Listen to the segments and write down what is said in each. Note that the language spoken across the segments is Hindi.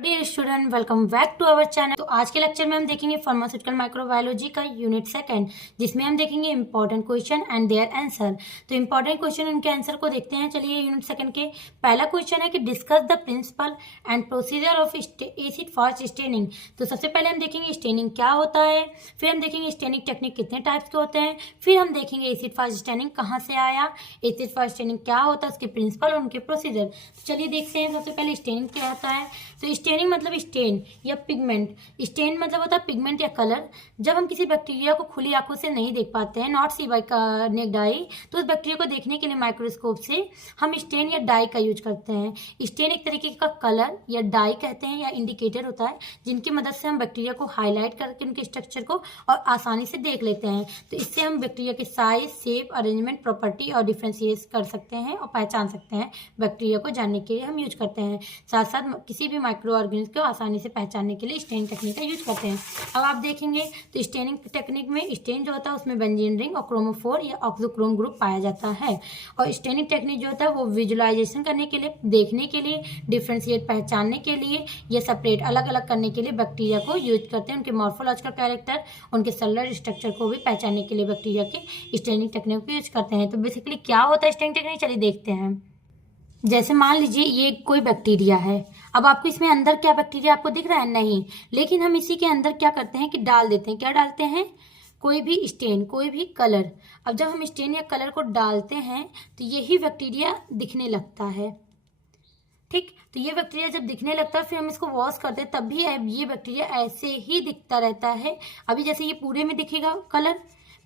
Dear student, welcome back to our channel. तो आज के लेक्चर में हम देखेंगे फार्मास्यूटिकल माइक्रोबायोलॉजी का यूनिट सेकंड, जिसमें हम देखेंगे important question and their answer. तो इंपॉर्टेंट क्वेश्चन उनके आंसर को देखते हैं। चलिए, यूनिट सेकंड के पहला क्वेश्चन है कि discuss the principle and procedure of acid fast staining. तो सबसे पहले हम देखेंगे स्टेनिंग क्या होता है, फिर हम देखेंगे स्टेनिंग टेक्निक कितने टाइप्स के होते हैं, फिर हम देखेंगे एसिड फास्ट स्टेनिंग कहाँ से आया, एसिड फास्ट स्टेनिंग क्या होता है, उसके प्रिंसिपल और उनके प्रोसीजर। तो चलिए देखते हैं। सबसे पहले स्टेनिंग क्या होता है। तो स्टेनिंग मतलब स्टेन या पिगमेंट। स्टेन मतलब होता है पिगमेंट या कलर। जब हम किसी बैक्टीरिया को खुली आंखों से नहीं देख पाते हैं, not see by naked eye, तो उस बैक्टीरिया को देखने के लिए माइक्रोस्कोप से हम स्टेन या डाई का यूज करते हैं। स्टेन एक तरीके का कलर या डाई कहते हैं या इंडिकेटर होता है, जिनकी मदद से हम बैक्टीरिया को हाईलाइट करके उनके स्ट्रक्चर को और आसानी से देख लेते हैं। तो इससे हम बैक्टीरिया के साइज, शेप, अरेंजमेंट, प्रॉपर्टी और डिफ्रेंशिएट कर सकते हैं और पहचान सकते हैं। बैक्टीरिया को जानने के लिए हम यूज करते हैं। साथ साथ किसी भी माइक्रो ऑर्गेनिज्म को आसानी से पहचानने के लिए स्टेनिंग टेक्निक का यूज करते हैं। अब आप देखेंगे तो स्टेनिंग टेक्निक में स्टेन जो होता है उसमें बेंजीन रिंग और क्रोमोफोर या ऑक्सोक्रोम ग्रुप पाया जाता है। और स्टेनिंग टेक्निक जो होता है वो विजुअलाइजेशन करने के लिए, देखने के लिए, डिफ्रेंशिएट पहचानने के लिए या सेपरेट अलग अलग करने के लिए बैक्टीरिया को यूज करते हैं। उनके मॉर्फोलॉजिकल कैरेक्टर, उनके सेलुलर स्ट्रक्चर को भी पहचानने के लिए बैक्टीरिया के स्टेनिंग टेक्निक को यूज करते हैं। तो बेसिकली क्या होता है स्टेनिंग टेक्निक, चलिए देखते हैं। जैसे मान लीजिए ये कोई बैक्टीरिया है। अब आपको इसमें अंदर क्या बैक्टीरिया आपको दिख रहा है? नहीं। लेकिन हम इसी के अंदर क्या करते हैं कि डाल देते हैं। क्या डालते हैं? कोई भी स्टेन, कोई भी कलर। अब जब हम स्टेन या कलर को डालते हैं तो यही बैक्टीरिया दिखने लगता है। ठीक, तो ये बैक्टीरिया जब दिखने लगता है फिर हम इसको वॉश करते हैं, तब भी ये बैक्टीरिया ऐसे ही दिखता रहता है। अभी जैसे ये पूरे में दिखेगा कलर,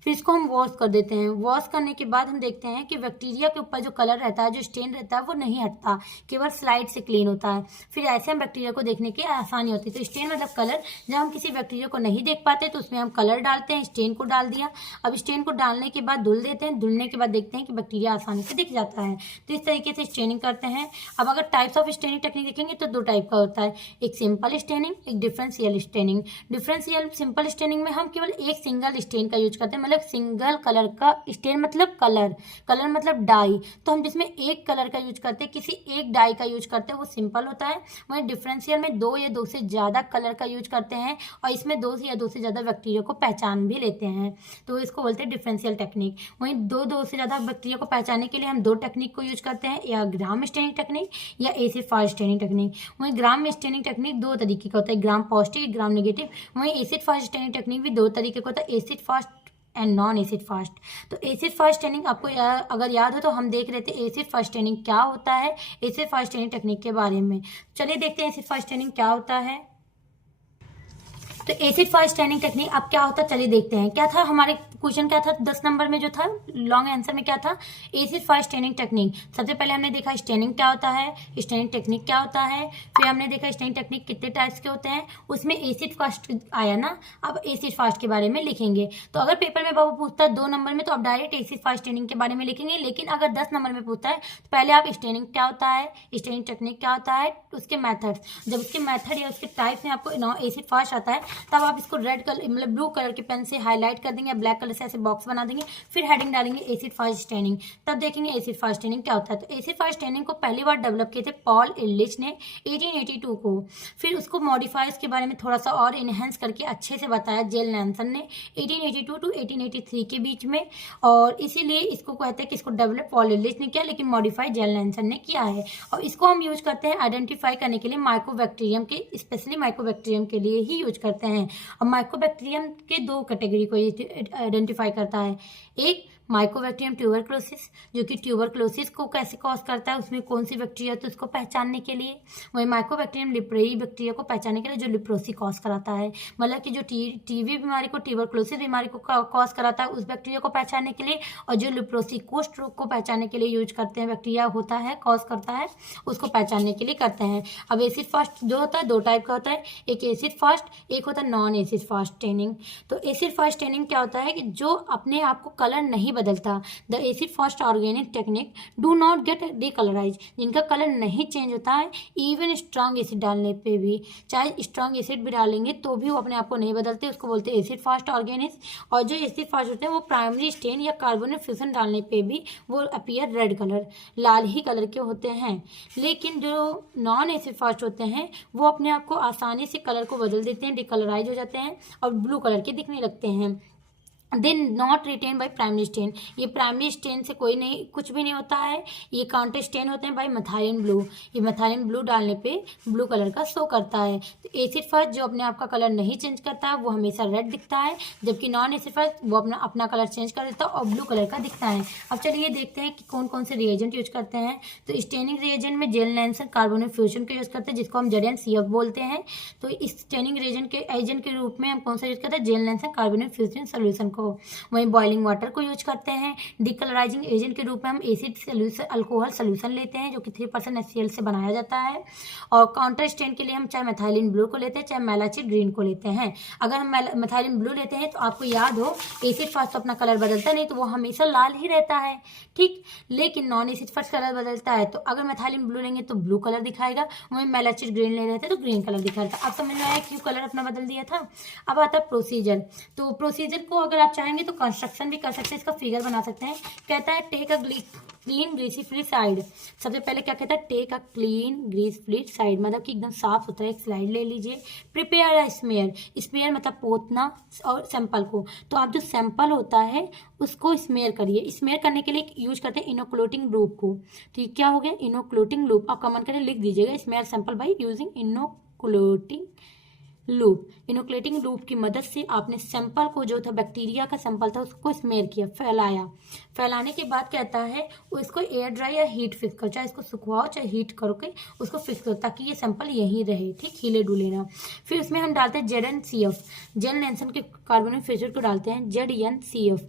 फिर इसको हम वॉश कर देते हैं। वॉश करने के बाद हम देखते हैं कि बैक्टीरिया के ऊपर जो कलर रहता है, जो स्टेन रहता है, वो नहीं हटता, केवल स्लाइड से क्लीन होता है। फिर ऐसे हम बैक्टीरिया को देखने की आसानी होती है। तो स्टेन मतलब कलर। जब हम किसी बैक्टीरिया को नहीं देख पाते तो उसमें हम कलर डालते हैं, स्टेन को डाल दिया। अब स्टेन को डालने के बाद धुल देते हैं, धुलने के बाद देखते हैं कि बैक्टीरिया आसानी से दिख जाता है। तो इस तरीके से स्टेनिंग करते हैं। अब अगर टाइप्स ऑफ स्टेनिंग टेक्निक देखेंगे तो दो टाइप का होता है, एक सिंपल स्टेनिंग, एक differential staining. Differential simple staining में हम केवल एक सिंगल स्टेन का यूज करते हैं, मतलब सिंगल कलर का। स्टेन मतलब कलर, कलर मतलब डाई। तो हम जिसमें एक कलर का यूज करते हैं, किसी एक डाई का यूज करते हैं, वो सिंपल होता है। वहीं डिफरेंशियल में दो या दो से ज्यादा कलर का यूज करते हैं और इसमें दो या दो से ज्यादा बैक्टीरिया को पहचान भी लेते हैं, तो इसको बोलते हैं डिफरेंशियल टेक्निक। वहीं दो से ज्यादा बैक्टीरिया को पहचानने के लिए हम दो टेक्निक को यूज करते हैं, या ग्राम स्टेनिंग टेक्निक या एसिड फास्ट स्टेनिंग टेक्निक। वहीं ग्राम स्टेनिंग टेक्निक दो तरीके का होता है, ग्राम पॉजिटिव, ग्राम नेगेटिव। वहीं एसिड फास्ट स्टेनिंग टेक्निक भी दो तरीके का होता है, acid fast and non acid fast. तो एसिड फास्ट स्टेनिंग आपको अगर याद हो तो हम देख रहे थे एसिड फास्ट स्टेनिंग क्या होता है, एसिड फास्ट स्टेनिंग टेक्निक के बारे में। चलिए देखते हैं एसिड फास्ट स्टेनिंग क्या होता है। तो एसिड फास्ट स्टेनिंग टेक्निक अब क्या होता है, चलिए देखते हैं। क्या था हमारे क्वेश्चन, क्या था 10 नंबर में जो था लॉन्ग आंसर में, क्या था? Acid fast staining technique. सबसे पहले हमने देखा स्टेनिंग क्या होता है, स्टेनिंग टेक्निक क्या होता है, फिर हमने देखा स्टेनिंग टेक्निक कितने टाइप्स के होते हैं, उसमें एसिड फास्ट आया ना। अब एसिड फास्ट के बारे में लिखेंगे। तो अगर पेपर में बाबू पूछता है 2 नंबर में तो आप डायरेक्ट एसिड फास्ट स्टेनिंग के बारे में लिखेंगे। लेकिन अगर 10 नंबर में पूछता है तो पहले आप स्टेनिंग क्या होता है, स्टेनिंग टेक्निक क्या होता है, उसके मैथड्स, जब उसके मैथड या उसके टाइप्स में आपको एसिड फास्ट आता है तब आप इसको रेड कलर मतलब ब्लू कलर के पेन से हाईलाइट कर देंगे या ब्लैक कलर से ऐसे बॉक्स बना देंगे, फिर हेडिंग डालेंगे एसिड फास्ट स्टेनिंग। तब देखेंगे एसिड फास्ट स्टेनिंग क्या होता है। तो एसिड फास्ट स्टेनिंग को पहली बार डेवलप किए थे पॉल इल्लिच ने 1882 को। फिर उसको मॉडिफाई के बारे में थोड़ा सा और इनहेंस करके अच्छे से बताया जेल नैनसन ने 1882 टू 1883 के बीच में। और इसीलिए इसको कहते हैं कि इसको डेवलप पॉल इल्लिच ने किया, लेकिन मॉडिफाई जेल नैनसन ने किया है। और इसको हम यूज करते हैं आइडेंटिफाई करने के लिए माइकोबैक्टीरियम के, स्पेशली माइकोबैक्टीरियम के लिए ही यूज करते हैं। और माइकोबैक्टीरियम के दो कैटेगरी को आइडेंटिफाई करता है। एक माइकोबैक्टीरियम ट्यूबरक्लोसिस, जो कि ट्यूबरक्लोसिस को कैसे कॉज करता है, उसमें कौन सी बैक्टीरिया है तो उसको पहचानने के लिए। वही माइकोबैक्टीरियम लिप्रेई बैक्टीरिया को पहचानने के लिए, जो लिप्रोसी कॉज कराता है, मतलब कि जो टीबी बीमारी को, ट्यूबरक्लोसिस बीमारी को कॉज कराता है, उस बैक्टीरिया को पहचानने के लिए। और जो लिप्रोसी कुष्ठ रोग को पहचानने के लिए यूज करते हैं, बैक्टीरिया होता है कॉज करता है, उसको पहचानने के लिए करते हैं। अब एसिड फास्ट जो होता है दो टाइप का होता है, एक एसिड फास्ट, एक होता है नॉन एसिड फास्ट स्टेनिंग। तो एसिड फास्ट स्टेनिंग क्या होता है कि जो अपने आप को कलर नहीं बदलता। The acid fast organic technique do not get decolourise, जिनका कलर नहीं चेंज होता है इवन स्ट्रॉन्ग एसिड डालने पे भी, चाहे स्ट्रॉन्ग एसिड भी डालेंगे तो भी वो अपने आप को नहीं बदलते, उसको बोलते हैं एसिड फास्ट ऑर्गेनिक। और जो एसिड फास्ट होते हैं वो प्राइमरी स्टेन या कार्बोनेट फ्यूजन डालने पे भी वो अपीयर रेड कलर, लाल ही कलर के होते हैं। लेकिन जो नॉन एसिड फास्ट होते हैं वो अपने आप को आसानी से कलर को बदल देते हैं, डिकलराइज हो जाते हैं और ब्लू कलर के दिखने लगते हैं। Then not retain by primary stain, ये प्राइमरी स्टेन से कोई नहीं, कुछ भी नहीं होता है, ये काउंटर स्टेन होते हैं बाई मेथाइलिन ब्लू, ये मेथाइलिन ब्लू डालने पे ब्लू कलर का शो करता है। तो एसिड फर्स्ट जो अपने आप का कलर नहीं चेंज करता है वो हमेशा रेड दिखता है, जबकि नॉन एसिड फर्स्ट वो अपना कलर चेंज कर देता है और ब्लू कलर का दिखता है। अब चलिए देखते हैं कि कौन कौन से रिएजेंट यूज करते हैं। तो स्टेनिंग रिएजेंट में जेल नैंसन कार्बोनेट फ्यूजन का यूज करते हैं, जिसको हम ZnCF बोलते हैं। तो इस स्टेनिंग एजेंट के रूप में हम कौन सा यूज करते हैं, जेल नैंसन कार्बोनेट फ्यूजन सोल्यूशन को। वहीं बॉइलिंग वाटर को यूज करते हैं। डिकलराइजिंग एजेंट के रूप में हम एसिड सोल्यूशन अल्कोहल सोल्यूशन लेते हैं जो कि 3% HCl से बनाया जाता है। और काउंटर स्टेन के लिए हम चाहे मेथाइलिन ब्लू को लेते हैं चाहे मैलाचिट ग्रीन को लेते हैं। अगर हम मेथाइलिन ब्लू लेते हैं तो आपको याद हो एसिड फास्ट अपना कलर बदलता नहीं, तो वो हमेशा लाल ही रहता है, ठीक। लेकिन नॉन एसिड फास्ट कलर बदलता है, तो अगर मेथाइलिन ब्लू लेंगे तो ब्लू कलर दिखाएगा, वहीं मैलाचिट ग्रीन ले रहे थे तो ग्रीन कलर दिखाएगा। अब समझ में आया क्यों कलर अपना बदल दिया था। अब आता है प्रोसीजर। तो प्रोसीजर को अगर आप चाहेंगे तो कंस्ट्रक्शन भी कर सकते हैं, इसका फिगर बना सकते हैं। कहता है take a clean greasy free side. सबसे पहले क्या कहता है, take a clean grease free side, मतलब कि एकदम साफ सुथरा एक स्लाइड ले लीजिए। प्रिपेयर अ स्मेयर, स्मेयर मतलब पोतना और सैंपल को, तो आप जो सैंपल होता है उसको स्मेयर करिए। स्मेयर करने के लिए यूज करते हैं इनोक्लोटिंग लूप को। तो क्या हो गया, इनोक्लोटिंग लूप। आप कमेंट करके लिख दीजिएगा smear sample by using inoculating loop. Inoculating loop की मदद से आपने सैंपल को, जो था बैक्टीरिया का सैंपल था, उसको स्मेयर किया, फैलाया। फैलाने के बाद कहता है उसको एयर ड्राई या हीट फिक्स करो, चाहे इसको सुखवाओ चाहे हीट करो के उसको फिक्स करो ताकि ये सैंपल यहीं रहे, ठीक, हिले डुले ना। फिर उसमें हम डालते हैं ZnCF, जेल नैंसन के कार्बोनेट फ्यूजन को डालते हैं ZnCF।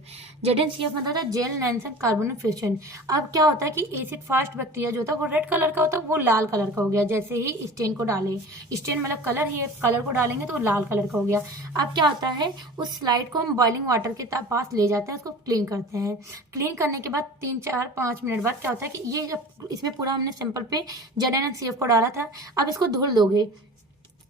ZnCF मतलब था जेल नैंसन कार्बोनेट फ्यूजन। अब क्या होता है कि एसिड फास्ट बैक्टीरिया जो था वो रेड कलर का होता है, वो लाल कलर का हो गया जैसे ही स्टेन को डाले। स्टेन मतलब कलर ही है, कलर को डालेंगे तो लाल कलर का हो गया। अब क्या होता है, उस स्लाइड को हम बॉइलिंग वाटर के पास ले जाते हैं, उसको क्लीन करते हैं। क्लीन करने के बाद 3-4-5 मिनट बाद क्या होता है कि ये जब इसमें पूरा हमने सैंपल पे ZnCF को डाला था, अब इसको धुल दोगे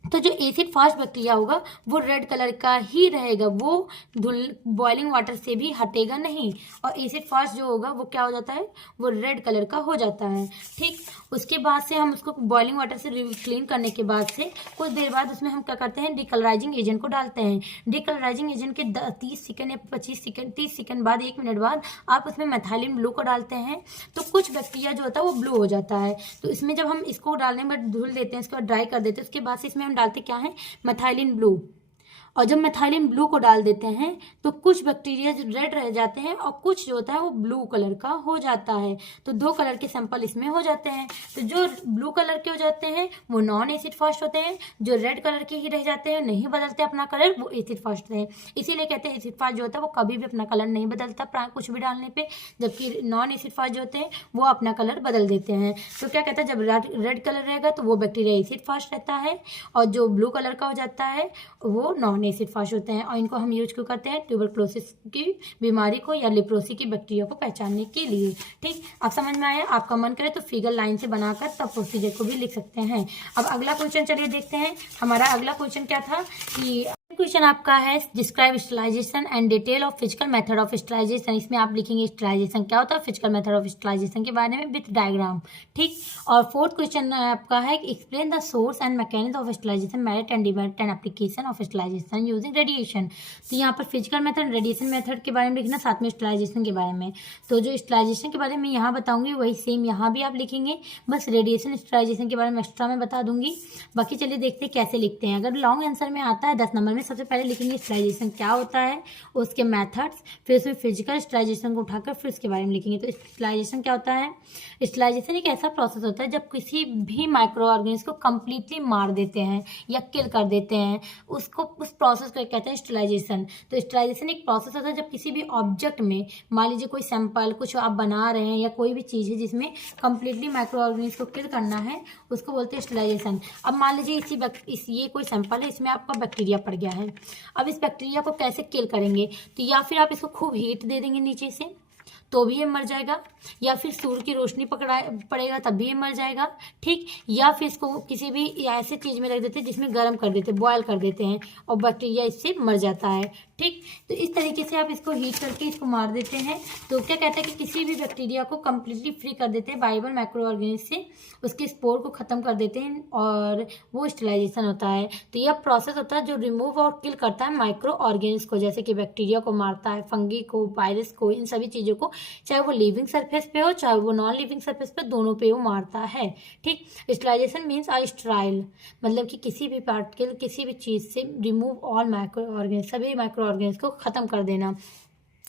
तो जो एसिड फास्ट बैक्टीरिया होगा वो रेड कलर का ही रहेगा, वो बॉइलिंग वाटर से भी हटेगा नहीं। और एसिड फास्ट जो होगा वो क्या हो जाता है, वो रेड कलर का हो जाता है, ठीक। उसके बाद से हम उसको बॉइलिंग वाटर से क्लीन करने के बाद से कुछ देर बाद उसमें हम क्या करते हैं, डिकलराइजिंग एजेंट को डालते हैं। डिकलराइजिंग एजेंट के 30 सेकंड या 25 सेकंड 30 सेकंड बाद 1 मिनट बाद आप उसमें मेथाइलिन ब्लू को डालते हैं, तो कुछ बैक्टीरिया जो होता है वो ब्लू हो जाता है। तो इसमें जब हम इसको डालने के बाद धुल देते हैं, इसके बाद ड्राई कर देते हैं, उसके बाद से इसमें हम डालते क्या है, मेथाइलिन ब्लू। और जब मेथाइलिन ब्लू को डाल देते हैं तो कुछ बैक्टीरिया रेड रह जाते हैं और कुछ जो होता है वो ब्लू कलर का हो जाता है। तो 2 कलर के सैंपल इसमें हो जाते हैं। तो जो ब्लू कलर के हो जाते हैं वो नॉन एसिड फास्ट होते हैं, जो रेड कलर के ही रह जाते हैं, नहीं बदलते अपना कलर, वो एसिड फास्ट होते हैं। इसीलिए कहते हैं एसिड फास्ट जो होता है वो कभी भी अपना कलर नहीं बदलता कुछ भी डालने पे, जबकि नॉन एसिड फास्ट जो होते हैं वो अपना कलर बदल देते हैं। तो क्या कहता है, जब रेड कलर रहेगा तो वो बैक्टीरिया एसिड फास्ट रहता है, और जो ब्लू कलर का हो जाता है वो नॉन एसिड फास्ट होते हैं। और इनको हम यूज क्यों करते हैं, ट्यूबरक्लोसिस की बीमारी को या लेप्रोसी की बैक्टीरिया को पहचानने के लिए, ठीक। आप समझ में आया। आपका मन करे तो फिगर लाइन से बनाकर तब प्रोसीजर को भी लिख सकते हैं। अब अगला क्वेश्चन चलिए देखते हैं। हमारा अगला क्वेश्चन क्या था कि क्वेश्चन आपका है describe sterilization and detail of physical method of sterilization. इसमें आप लिखेंगे स्टरलाइजेशन क्या होता है, फिजिकल मेथड ऑफ स्टरलाइजेशन के बारे में विथ डायग्राम, ठीक। और 4th क्वेश्चन आपका है explain the source and mechanism of sterilization, merit and demerit and application of sterilization using radiation. तो यहाँ पर फिजिकल मेथड, रेडिएशन मेथड के बारे में लिखना, साथ में स्टरलाइजेशन के बारे में। तो जो स्टरलाइजेशन के बारे में यहाँ बताऊंगी वही सेम यहाँ भी आप लिखेंगे, बस रेडिएशन स्टरलाइजेशन के बारे में एक्स्ट्रा में बता दूंगी। बाकी चलिए देखते हैं कैसे लिखते हैं। अगर लॉन्ग आंसर में आता है 10 नंबर में, सबसे पहले लिखेंगे स्टरलाइजेशन क्या होता है, उसके मेथड्स, फिर उसमें फिजिकल स्टरलाइजेशन को उठाकर फिर उसके बारे में लिखेंगे। तो स्टरलाइजेशन क्या होता है, स्टरलाइजेशन एक ऐसा प्रोसेस होता है जब किसी भी माइक्रो ऑर्गेनिज्म को कंप्लीटली मार देते हैं या किल कर देते हैं, उसको उस प्रोसेस को कहते हैं स्टरलाइजेशन। तो स्टरलाइजेशन एक प्रोसेस होता है जब किसी भी ऑब्जेक्ट में, मान लीजिए कोई सैंपल कुछ आप बना रहे हैं या कोई भी चीज़ है जिसमें कंप्लीटली माइक्रो ऑर्गेनिज्म को किल करना है, उसको बोलते हैं स्टरलाइजेशन। अब मान लीजिए ये कोई सैंपल है, इसमें आपका बैक्टीरिया पड़ गया है। अब इस बैक्टीरिया को कैसे किल करेंगे, तो या फिर आप इसको खूब हीट दे देंगे नीचे से, तो भी ये मर जाएगा, या फिर सूर्य की रोशनी पड़ेगा तब भी ये मर जाएगा, ठीक। या फिर इसको किसी भी ऐसे चीज़ में रख देते हैं जिसमें गर्म कर देते हैं, बॉयल कर देते हैं, और बैक्टीरिया इससे मर जाता है, ठीक। तो इस तरीके से आप इसको हीट करके इसको मार देते हैं। तो क्या कहते हैं कि किसी भी बैक्टीरिया को कम्प्लीटली फ्री कर देते हैं वायबल माइक्रो ऑर्गेनिज्म से, उसके स्पोर को ख़त्म कर देते हैं, और वो स्टेरिलाइजेशन होता है। तो यह प्रोसेस होता है जो रिमूव और किल करता है माइक्रो ऑर्गेनिज्म को, जैसे कि बैक्टीरिया को मारता है, फंगी को, वायरस को, इन सभी चीज़ों को, चाहे वो लिविंग सरफेस पे हो चाहे वो नॉन लिविंग सरफेस पे, दोनों पे वो मारता है, ठीक। स्टेरिलाइजेशन मीन्स स्टेराइल, मतलब कि किसी भी पार्टिकल, किसी भी चीज़ से रिमूव ऑल माइक्रो ऑर्गेनिज्म, सभी माइक्रो ऑर्गेनिज्म को ख़त्म कर देना।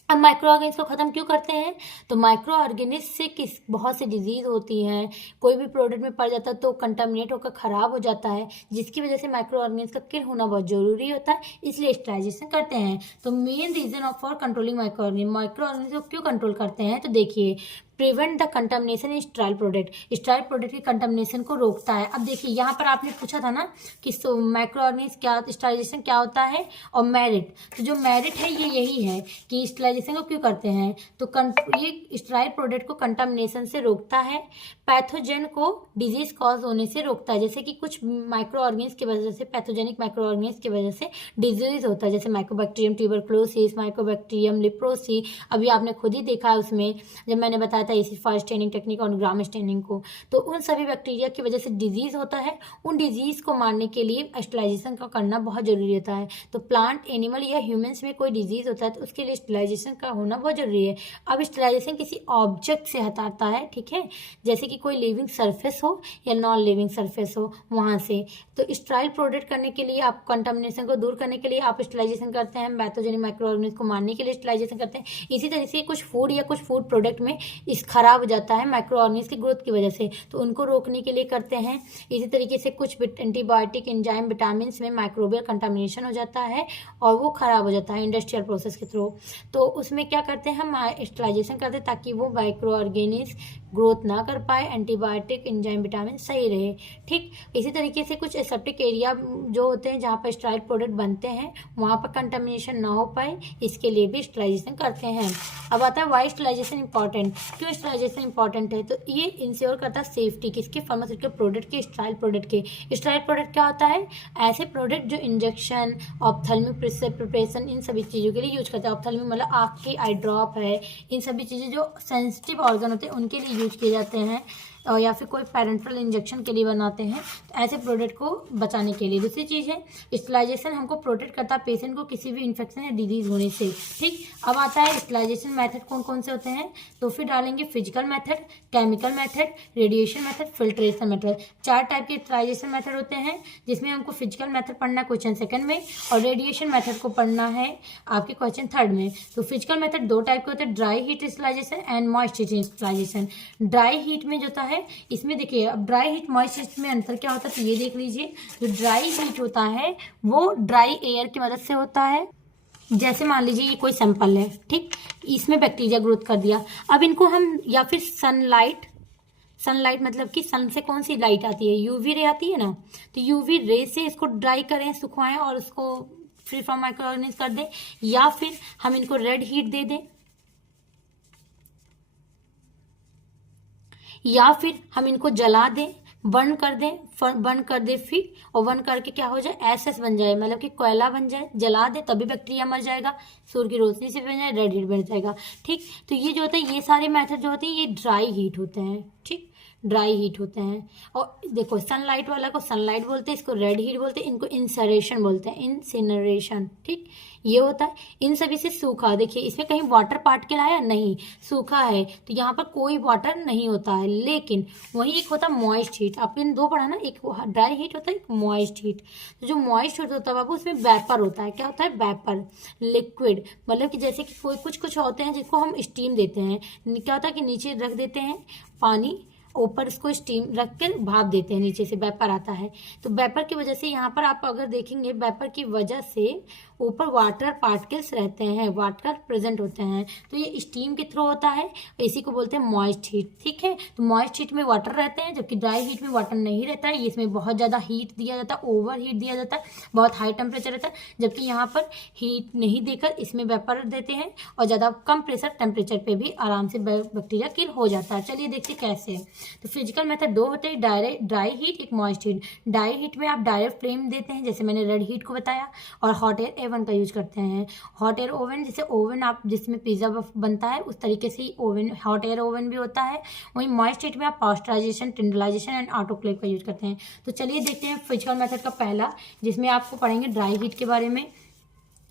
अब माइक्रो ऑर्गेनिज्म को ख़त्म क्यों करते हैं? तो माइक्रो ऑर्गेनिज्म से बहुत सी डिजीज़ होती हैं, कोई भी प्रोडक्ट में पड़ जाता है तो कंटामिनेट होकर ख़राब हो जाता है, जिसकी वजह से माइक्रो ऑर्गेनिज्म का किल होना बहुत ज़रूरी होता है, इसलिए स्टेरिलाइजेशन करते हैं। तो main reason for controlling micro organism को क्यों कंट्रोल करते हैं? तो देखिए, prevent the contamination in sterile product की कंटामिनेशन को रोकता है। अब देखिए, यहाँ पर आपने पूछा था ना कि माइक्रो ऑर्गेनिज्म क्या, स्टेरिलाइजेशन क्या होता है, और मेरिट। तो जो मेरिट है ये यही है कि स्टेरिलाइजेशन को क्यों करते हैं, तो ये स्टेराइल प्रोडक्ट को कंटामिनेशन से रोकता है, पैथोजन को डिजीज कॉज होने से रोकता है, जैसे कि कुछ माइक्रो ऑर्गेनिज्म की वजह से, पैथोजेनिक माइक्रो ऑर्गेनिज्म की वजह से डिजीज होता है, जैसे माइकोबैक्टीरियम ट्यूबरक्लोसिस, माइकोबैक्टीरियम लेप्रोसी। अभी आपने खुद ही देखा है उसमें जब मैंने बताया था इसी फॉर स्टेनिंग टेक्निक और ग्राम स्टेनिंग को, तो उन सभी बैक्टीरिया की वजह से डिजीज होता है। उन डिजीज को मारने के लिए स्टेरिलाइजेशन का करना बहुत जरूरी होता है। तो प्लांट, एनिमल या ह्यूमंस में कोई डिजीज होता है तो उसके लिए स्टेरिलाइजेशन का होना बहुत जरूरी है। अब स्टेरिलाइजेशन किसी ऑब्जेक्ट से हटाता है, ठीक है, जैसे कि कोई लिविंग सरफेस हो या नॉन लिविंग सरफेस हो, वहाँ से। तो स्टेराइल प्रोडक्ट करने के लिए, आप कंटामिनेशन को दूर करने के लिए आप स्टेरिलाइजेशन करते हैं, पैथोजेनिक माइक्रो ऑर्गेनिज्म को मारने के लिए स्टेरिलाइजेशन करते हैं। इसी तरह से कुछ फूड या कुछ फूड प्रोडक्ट में इस खराब हो जाता है माइक्रो ऑर्गेनिज्म की ग्रोथ की वजह से, तो उनको रोकने के लिए करते हैं। इसी तरीके से कुछ एंटीबायोटिक, एंजाइम, विटामिन में माइक्रोबियल कंटामिनेशन हो जाता है और वो खराब हो जाता है इंडस्ट्रियल प्रोसेस के थ्रू, तो उसमें क्या करते हैं, हम स्टेरिलाइजेशन करते हैं ताकि वो माइक्रो ऑर्गेनिज्म ग्रोथ ना कर पाए, एंटीबायोटिक, एंजाइम, विटामिन सही रहे, ठीक। इसी तरीके से कुछ एसेप्टिक एरिया जो होते हैं जहाँ पर स्टेराइल प्रोडक्ट बनते हैं, वहाँ पर कंटामिनेशन ना हो पाए, इसके लिए भी स्टेरिलाइजेशन करते हैं। अब आता है वाई स्टेरिलाइजेशन इंपॉर्टेंट, क्यों स्टेरिलाइजेशन इंपॉर्टेंट है? तो ये इंश्योर करता है सेफ्टी किसके, फार्मास्यूटिकल प्रोडक्ट के, स्टेराइल प्रोडक्ट के। स्टेराइल प्रोडक्ट क्या होता है? ऐसे प्रोडक्ट जो इंजेक्शन, ऑप्थेल्मिक प्रिपरेशन, इन सभी चीज़ों के लिए यूज करते हैं। ऑप्थेल्मिक मतलब आँख की आई ड्रॉप है, इन सभी चीज़ें जो सेंसिटिव ऑर्गन होते हैं उनके लिए यूज किए जाते हैं, और या फिर कोई पेरेंटल इंजेक्शन के लिए बनाते हैं, तो ऐसे प्रोडक्ट को बचाने के लिए। दूसरी चीज़ है स्टेरिलाइजेशन हमको प्रोटेक्ट करता है पेशेंट को किसी भी इन्फेक्शन या डिजीज होने से, ठीक। अब आता है स्टेरिलाइजेशन मेथड कौन कौन से होते हैं, तो फिर डालेंगे physical method, chemical method, radiation method, filtration method. 4 type के स्टेरिलाइजेशन मेथड होते हैं, जिसमें हमको फिजिकल मेथड पढ़ना है क्वेश्चन 2 में, और रेडिएशन मेथड को पढ़ना है आपके क्वेश्चन 3 में। तो फिजिकल मेथड 2 टाइप के होते हैं, dry heat sterilization and moist heat sterilization. Dry heat में जो होता है, इसमें देखिए, अब ड्राई हीट मॉइस्ट हीट में अंतर क्या होता है, तो ये देख लीजिए। जो ड्राई हीट होता है वो ड्राई एयर की मदद से होता है, जैसे मान लीजिए ये कोई सैंपल है, ठीक, इसमें बैक्टीरिया ग्रोथ कर दिया। अब इनको हम, या फिर सनलाइट मतलब कि सन से कौन सी लाइट आती है, यूवी रे आती है ना, तो यूवी रे से इसको ड्राई करें, सुखवाएं और उसको फ्री फ्रॉम माइक्रो ऑर्गेनिज्म कर दें, या फिर हम इनको रेड हीट दे दें, या फिर हम इनको जला दें, बर्न कर दें फिर, और बर्न करके क्या हो जाए, एसएस बन जाए, मतलब कि कोयला बन जाए, जला दे तभी बैक्टीरिया मर जाएगा, सूर्य की रोशनी से बन जाए, रेड हीट बन जाएगा, ठीक। तो ये जो होता है, ये सारे मेथड जो होते हैं ये ड्राई हीट होते हैं, ठीक, ड्राई हीट होते हैं। और देखो, सनलाइट वाला को सनलाइट बोलते हैं, इसको रेड हीट बोलते हैं, इनको इंसरेशन बोलते हैं, इंसिनरेशन, ठीक, ये होता है। इन सभी से सूखा, देखिए इसमें कहीं वाटर पार्टिकल आया नहीं, सूखा है तो यहाँ पर कोई वाटर नहीं होता है, लेकिन वहीं एक होता है मॉइस्ट हीट। आपने 2 पढ़ा ना, एक ड्राई हीट होता है, एक मॉइस्ट हीट। तो जो मॉइस्ट हीट होता है बाबू, उसमें वेपर होता है, क्या होता है, वेपर, लिक्विड, मतलब कि जैसे कि कोई कुछ होते हैं जिसको हम स्टीम देते हैं, क्या होता है कि नीचे रख देते हैं पानी, ऊपर इसको स्टीम रख कर भाप देते हैं, नीचे से वेपर आता है। तो वेपर की वजह से यहाँ पर आप अगर देखेंगे वेपर की वजह से ऊपर वाटर पार्टिकल्स रहते हैं, वाटर प्रेजेंट होते हैं, तो ये स्टीम के थ्रू होता है। इसी को बोलते हैं मॉइस्ट हीट। ठीक है, तो मॉइस्ट हीट में वाटर रहते हैं, जबकि ड्राई हीट में वाटर नहीं रहता है। इसमें बहुत ज़्यादा हीट दिया जाता है, ओवर हीट दिया जाता है, बहुत हाई टेम्परेचर रहता है, जबकि यहाँ पर हीट नहीं देकर इसमें वेपर देते हैं और ज़्यादा कम प्रेशर टेम्परेचर पे भी आराम से बैक्टीरिया किल हो जाता है। चलिए देखते कैसे। तो फिजिकल मेथड दो होते हैं, ड्राई हीट, एक मॉइस्ट हीट। ड्राई हीट में आप डायरेक्ट फ्लेम देते हैं, जैसे मैंने रेड हीट को बताया, और हॉट एयर ओवन का यूज करते हैं। हॉट एयर ओवन जैसे ओवन आप जिसमें पिज्जा बनता है उस तरीके से ही ओवन हॉट एयर ओवन भी होता है। वहीं मॉइस्ट हीट में आप पास्चराइजेशन, टेंडराइजेशन एंड ऑटोक्लेव का यूज करते हैं। तो चलिए देखते हैं फिजिकल मेथड का पहला, जिसमें आपको पढ़ेंगे ड्राई हीट के बारे में।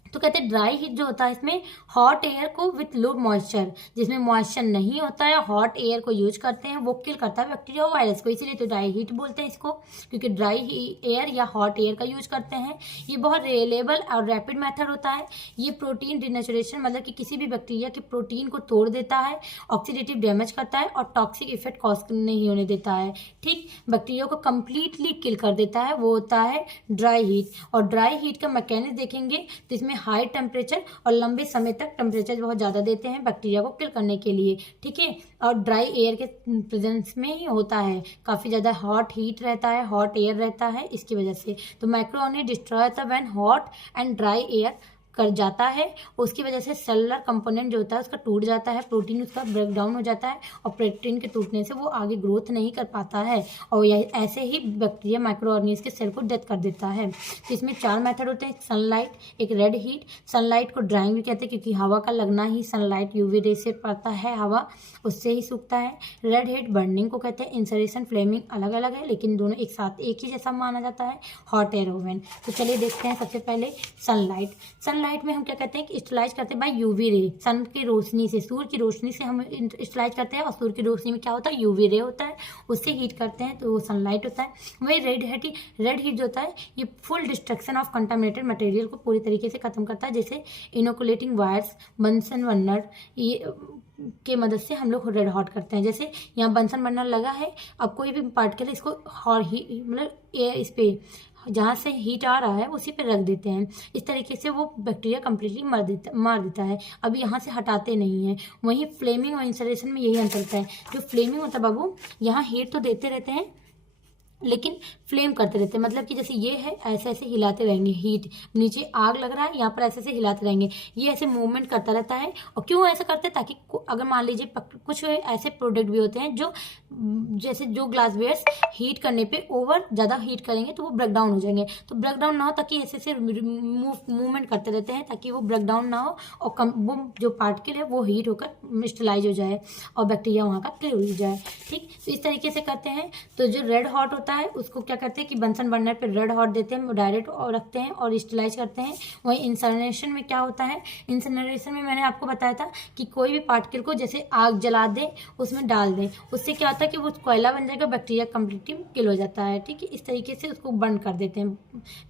तो कहते हैं ड्राई हीट जो होता है इसमें हॉट एयर को विथ लो मॉइस्चर, जिसमें मॉइस्चर नहीं होता है, हॉट एयर को यूज करते हैं, वो किल करता है बैक्टीरिया और वायरस को, इसीलिए तो ड्राई हीट बोलते हैं इसको, क्योंकि ड्राई एयर या हॉट एयर का यूज करते हैं। ये बहुत रिलेबल और रैपिड मेथड होता है। ये प्रोटीन डिनेचुरेशन, मतलब कि किसी भी बैक्टीरिया के प्रोटीन को तोड़ देता है, ऑक्सीडेटिव डैमेज करता है और टॉक्सिक इफेक्ट कॉज नहीं होने देता है। ठीक, बैक्टीरिया को कंप्लीटली किल कर देता है, वो होता है ड्राई हीट। और ड्राई हीट का मैकेनिज्म देखेंगे तो इसमें हाई टेम्परेचर और लंबे समय तक टेम्परेचर बहुत ज़्यादा देते हैं बैक्टीरिया को किल करने के लिए। ठीक है, और ड्राई एयर के प्रेजेंस में ही होता है, काफ़ी ज़्यादा हॉट हीट रहता है, हॉट एयर रहता है, इसकी वजह से। तो microorganism destroy the when hot and dry air कर जाता है, उसकी वजह से सेलुलर कंपोनेंट जो होता है उसका टूट जाता है, प्रोटीन उसका ब्रेक डाउन हो जाता है, और प्रोटीन के टूटने से वो आगे ग्रोथ नहीं कर पाता है, और यह ऐसे ही बैक्टीरिया माइक्रो ऑर्गेनिज्म के सेल को डेथ कर देता है। तो इसमें 4 मेथड होते हैं, सनलाइट, एक रेड हीट। सनलाइट को ड्राइंग भी कहते हैं, क्योंकि हवा का लगना ही सनलाइट यूवी रे से पड़ता है, हवा उससे ही सूखता है। रेड हीट बर्निंग को कहते हैं। इंसरेशन, फ्लेमिंग अलग अलग है, लेकिन दोनों एक साथ एक ही जैसा माना जाता है। Hot air oven. तो चलिए देखते हैं सबसे पहले सनलाइट। सनलाइट में हम क्या कहते हैं कि स्टलाइज करते हैं बाय यूवी रे, सन की रोशनी से, सूर्य की रोशनी से हम स्टलाइज करते हैं, और सूर्य की रोशनी में क्या होता है, यूवी रे होता है, उससे हीट करते हैं, तो वो सनलाइट होता है। वही रेड हीट जो होता है ये full destruction of contaminated material को पूरी तरीके से खत्म करता है, जैसे इनोकुलेटिंग वायर्स, बंसन बर्नर, ये के मदद से हम लोग रेड हॉट करते हैं। जैसे यहाँ बंसन बर्नर लगा है, अब कोई भी पार्टिकल इसको मतलब इस पे जहाँ से हीट आ रहा है उसी पे रख देते हैं, इस तरीके से वो बैक्टीरिया कम्प्लीटली मार देता है। अब यहाँ से हटाते नहीं हैं। वहीं फ्लेमिंग और इंसलेशन में यही अंतर होता है। जो फ्लेमिंग होता है बाबू, यहाँ हीट तो देते रहते हैं लेकिन फ्लेम करते रहते हैं, मतलब कि जैसे ये है ऐसे ऐसे हिलाते रहेंगे, हीट नीचे आग लग रहा है, यहाँ पर ऐसे ऐसे हिलाते रहेंगे, ये ऐसे मूवमेंट करता रहता है। और क्यों ऐसा करते हैं, ताकि अगर मान लीजिए कुछ ऐसे प्रोडक्ट भी होते हैं जो जैसे जो ग्लासवेयर्स हीट करने पे ओवर ज़्यादा हीट करेंगे तो वो ब्रेक डाउन हो जाएंगे, तो ब्रेक डाउन ना हो ताकि ऐसे ऐसे मूवमेंट करते रहते हैं ताकि वो ब्रेक डाउन ना हो, और वो जो पार्टिकल है वो हीट होकर स्टरलाइज हो जाए और बैक्टीरिया वहाँ का किल हो जाए। ठीक, तो इस तरीके से करते हैं। तो जो रेड हॉट होता है उसको क्या करते हैं कि बंसन बर्नर पे रेड हॉट देते हैं, डायरेक्ट और रखते हैं और स्टरलाइज करते हैं। वहीं इंसनरेशन में क्या होता है, इंसनरेशन में मैंने आपको बताया था कि कोई भी पार्टिकल को जैसे आग जला दें, उसमें डाल दें, उससे क्या होता है कि वो कोयला बन जाएगा, बैक्टीरिया कम्प्लीटली किल हो जाता है। ठीक है, इस तरीके से उसको बर्न कर देते हैं,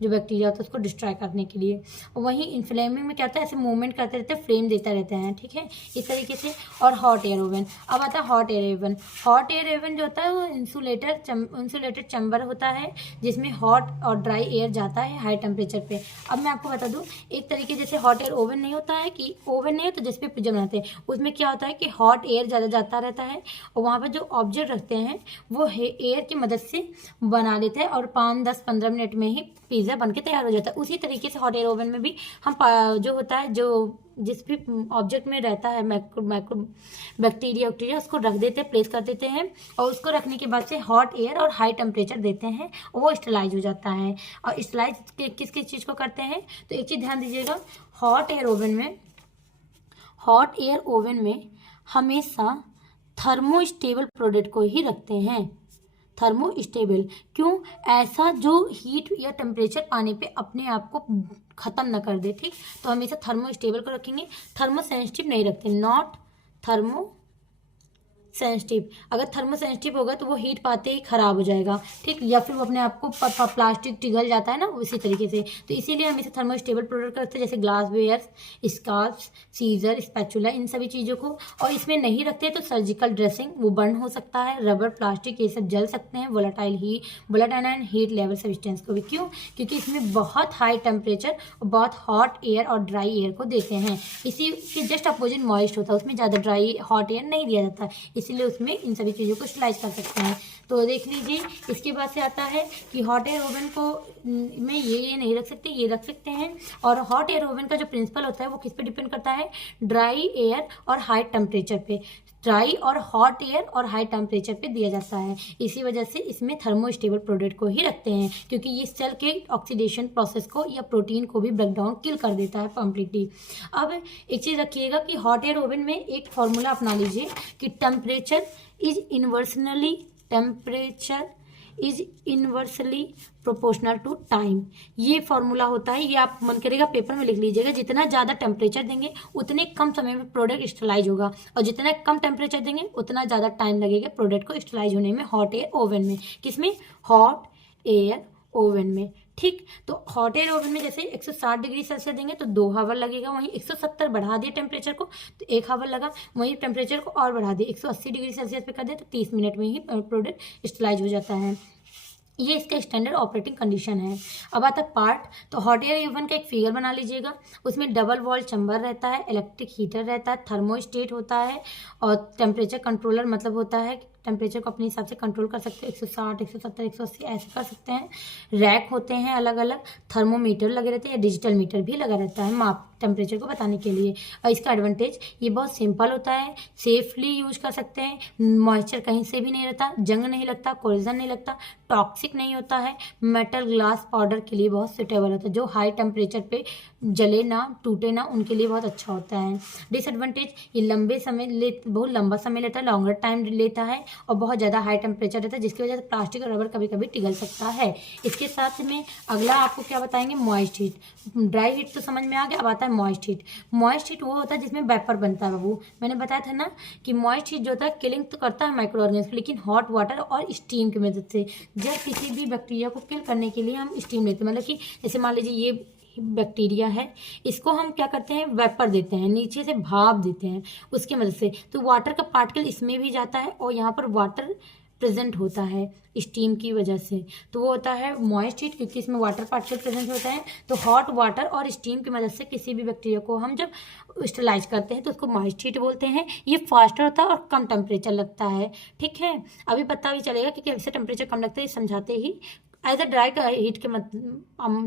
जो बैक्टीरिया होता है उसको डिस्ट्रॉय करने के लिए। वहीं इनफ्लेमिंग में क्या होता है, ऐसे मूवमेंट करते रहते हैं, फ्लेम देता रहता है। ठीक है, इस तरीके से। और हॉट एयर ओवन, अब आता है hot air oven. Hot air oven जो होता है वो इंसुलेटेड चैम्बर होता है, जिसमें हॉट और ड्राई एयर जाता है हाई टेम्परेचर पे। अब मैं आपको बता दूं, एक तरीके जैसे हॉट एयर ओवन नहीं होता है कि ओवन नहीं है तो जिस पे पिज्जा बनाते हैं, उसमें क्या होता है कि हॉट एयर ज़्यादा जाता रहता है, और वहाँ पर जो ऑब्जेक्ट रखते हैं वो एयर की मदद से बना देते हैं, और 5-10-15 मिनट में ही पिज़्ज़ा बन के तैयार हो जाता है। उसी तरीके से हॉट एयर ओवन में भी हम जो होता है, जो जिस भी ऑब्जेक्ट में रहता है माइक्रो बैक्टीरिया उसको रख देते हैं, प्लेस कर देते हैं, और उसको रखने के बाद से हॉट एयर और हाई टेम्परेचर देते हैं, और वो स्टरलाइज हो जाता है। और स्टरलाइज किस किस चीज़ को करते हैं, तो एक चीज़ ध्यान दीजिएगा, हॉट एयर ओवन में हमेशा थर्मोस्टेबल प्रोडक्ट को ही रखते हैं। थर्मोस्टेबल क्यों, ऐसा जो हीट या टेम्परेचर पानी पे अपने आप को ख़त्म ना कर दे। ठीक, तो हमेशा थर्मोस्टेबल को रखेंगे, थर्मो सेंसिटिव नहीं रखते, नॉट थर्मो सेंसिटिव, अगर थर्मो सेंसिटिव होगा तो वो हीट पाते ही खराब हो जाएगा, ठीक, या फिर वो अपने आप को प्लास्टिक पिघल जाता है ना, उसी तरीके से। तो इसीलिए हम इसे थर्मोस्टेबल प्रोडक्ट करते हैं, जैसे glassware, scarf, scissor, spatula, इन सभी चीज़ों को। और इसमें नहीं रखते तो सर्जिकल ड्रेसिंग, वो बर्न हो सकता है, रबर, प्लास्टिक, ये सब जल सकते हैं, volatile and heat level substance को भी। क्यों? क्योंकि इसमें बहुत हाई टेम्परेचर और बहुत हॉट एयर और ड्राई एयर को देते हैं। इसी के जस्ट अपोजिट मॉइस्ट होता है, उसमें ज़्यादा ड्राई हॉट एयर नहीं दिया जाता, इसीलिए उसमें इन सभी चीज़ों को स्टलाइज कर सकते हैं। तो देख लीजिए, इसके बाद से आता है कि हॉट एयर ओवन को में ये नहीं रख सकते, ये रख सकते हैं। और हॉट एयर ओवन का जो प्रिंसिपल होता है वो किस पे डिपेंड करता है? ड्राई एयर और हाई टेम्परेचर पे। ड्राई और हॉट एयर और हाई टेम्परेचर पे दिया जाता है, इसी वजह से इसमें थर्मोस्टेबल प्रोडक्ट को ही रखते हैं, क्योंकि ये सेल के ऑक्सीडेशन प्रोसेस को या प्रोटीन को भी ब्रेक डाउन किल कर देता है कम्प्लीटली। अब एक चीज़ रखिएगा कि हॉट एयर ओवन में एक फॉर्मूला अपना लीजिए कि temperature is inversely proportional to time. ये फॉर्मूला होता है, ये आप मन करेगा पेपर में लिख लीजिएगा। जितना ज़्यादा टेम्परेचर देंगे उतने कम समय में प्रोडक्ट स्टरलाइज होगा, और जितना कम टेम्परेचर देंगे उतना ज़्यादा टाइम लगेगा प्रोडक्ट को स्टरलाइज होने में हॉट एयर ओवन में। किसमें? हॉट एयर ओवन में, ठीक। तो हॉट एयर ओवन में जैसे 160 डिग्री सेल्सियस देंगे तो 2 हावर लगेगा, वहीं 170 बढ़ा दिए टेम्परेचर को तो 1 हावर लगा, वहीं टेम्परेचर को और बढ़ा दिए 180 डिग्री सेल्सियस पे कर दिए तो 30 मिनट में ही प्रोडक्ट स्टरलाइज हो जाता है। ये इसका स्टैंडर्ड ऑपरेटिंग कंडीशन है। अब आता है पार्ट। तो हॉट एयर ओवन का एक फिगर बना लीजिएगा, उसमें डबल वॉल चैम्बर रहता है, इलेक्ट्रिक हीटर रहता है, थर्मोस्टेट होता है, और टेम्परेचर कंट्रोलर मतलब होता है टेम्परेचर को अपने हिसाब से कंट्रोल कर सकते हैं, 160, 170, 180 ऐसे कर सकते हैं। रैक होते हैं अलग अलग, थर्मोमीटर लगे रहते हैं, या डिजिटल मीटर भी लगा रहता है माप टेम्परेचर को बताने के लिए। और इसका एडवांटेज ये बहुत सिंपल होता है, सेफली यूज कर सकते हैं, मॉइस्चर कहीं से भी नहीं रहता, जंग नहीं लगता, कोरिजन नहीं लगता, टॉक्सिक नहीं होता है, मेटल ग्लास पाउडर के लिए बहुत सुटेबल होता है, जो हाई टेम्परेचर पे जले ना टूटे ना उनके लिए बहुत अच्छा होता है। डिसएडवांटेज, ये बहुत लंबा समय लेता है, लॉन्गर टाइम लेता है, और बहुत ज़्यादा हाई टेम्परेचर रहता है, जिसकी वजह से प्लास्टिक और रबर कभी कभी पिघल सकता है। इसके साथ में अगला आपको क्या बताएंगे? Moist heat. ड्राई हीट तो समझ में आ गया, अब आता है मॉइस्ट हीट। मॉइस्ट हीट वो होता है जिसमें वेपर बनता है। बाबू मैंने बताया था ना कि मॉइस्ट हीट जो होता है किलिंग तो करता है माइक्रो ऑर्गेनिज्म, लेकिन हॉट वाटर और स्टीम की मदद से। जब किसी भी बैक्टीरिया को किल करने के लिए हम स्टीम लेते हैं, मतलब कि जैसे मान लीजिए ये बैक्टीरिया है, इसको हम क्या करते हैं? वेपर देते हैं, नीचे से भाप देते हैं उसकी मदद से, तो वाटर का पार्टिकल इसमें भी जाता है और यहाँ पर वाटर प्रेजेंट होता है स्टीम की वजह से, तो वो होता है मॉइस्ट हीट, क्योंकि इसमें वाटर पार्टिकल प्रेजेंट होता है। तो हॉट वाटर और स्टीम की मदद से किसी भी बैक्टीरिया को हम जब स्टरलाइज करते हैं तो उसको मॉइस्ट हीट बोलते हैं। ये फास्टर होता है और कम टेम्परेचर लगता है, ठीक है। अभी पता भी चलेगा कि कैसे टेम्परेचर कम लगता है, समझाते ही। एज अ ड्राई हीट के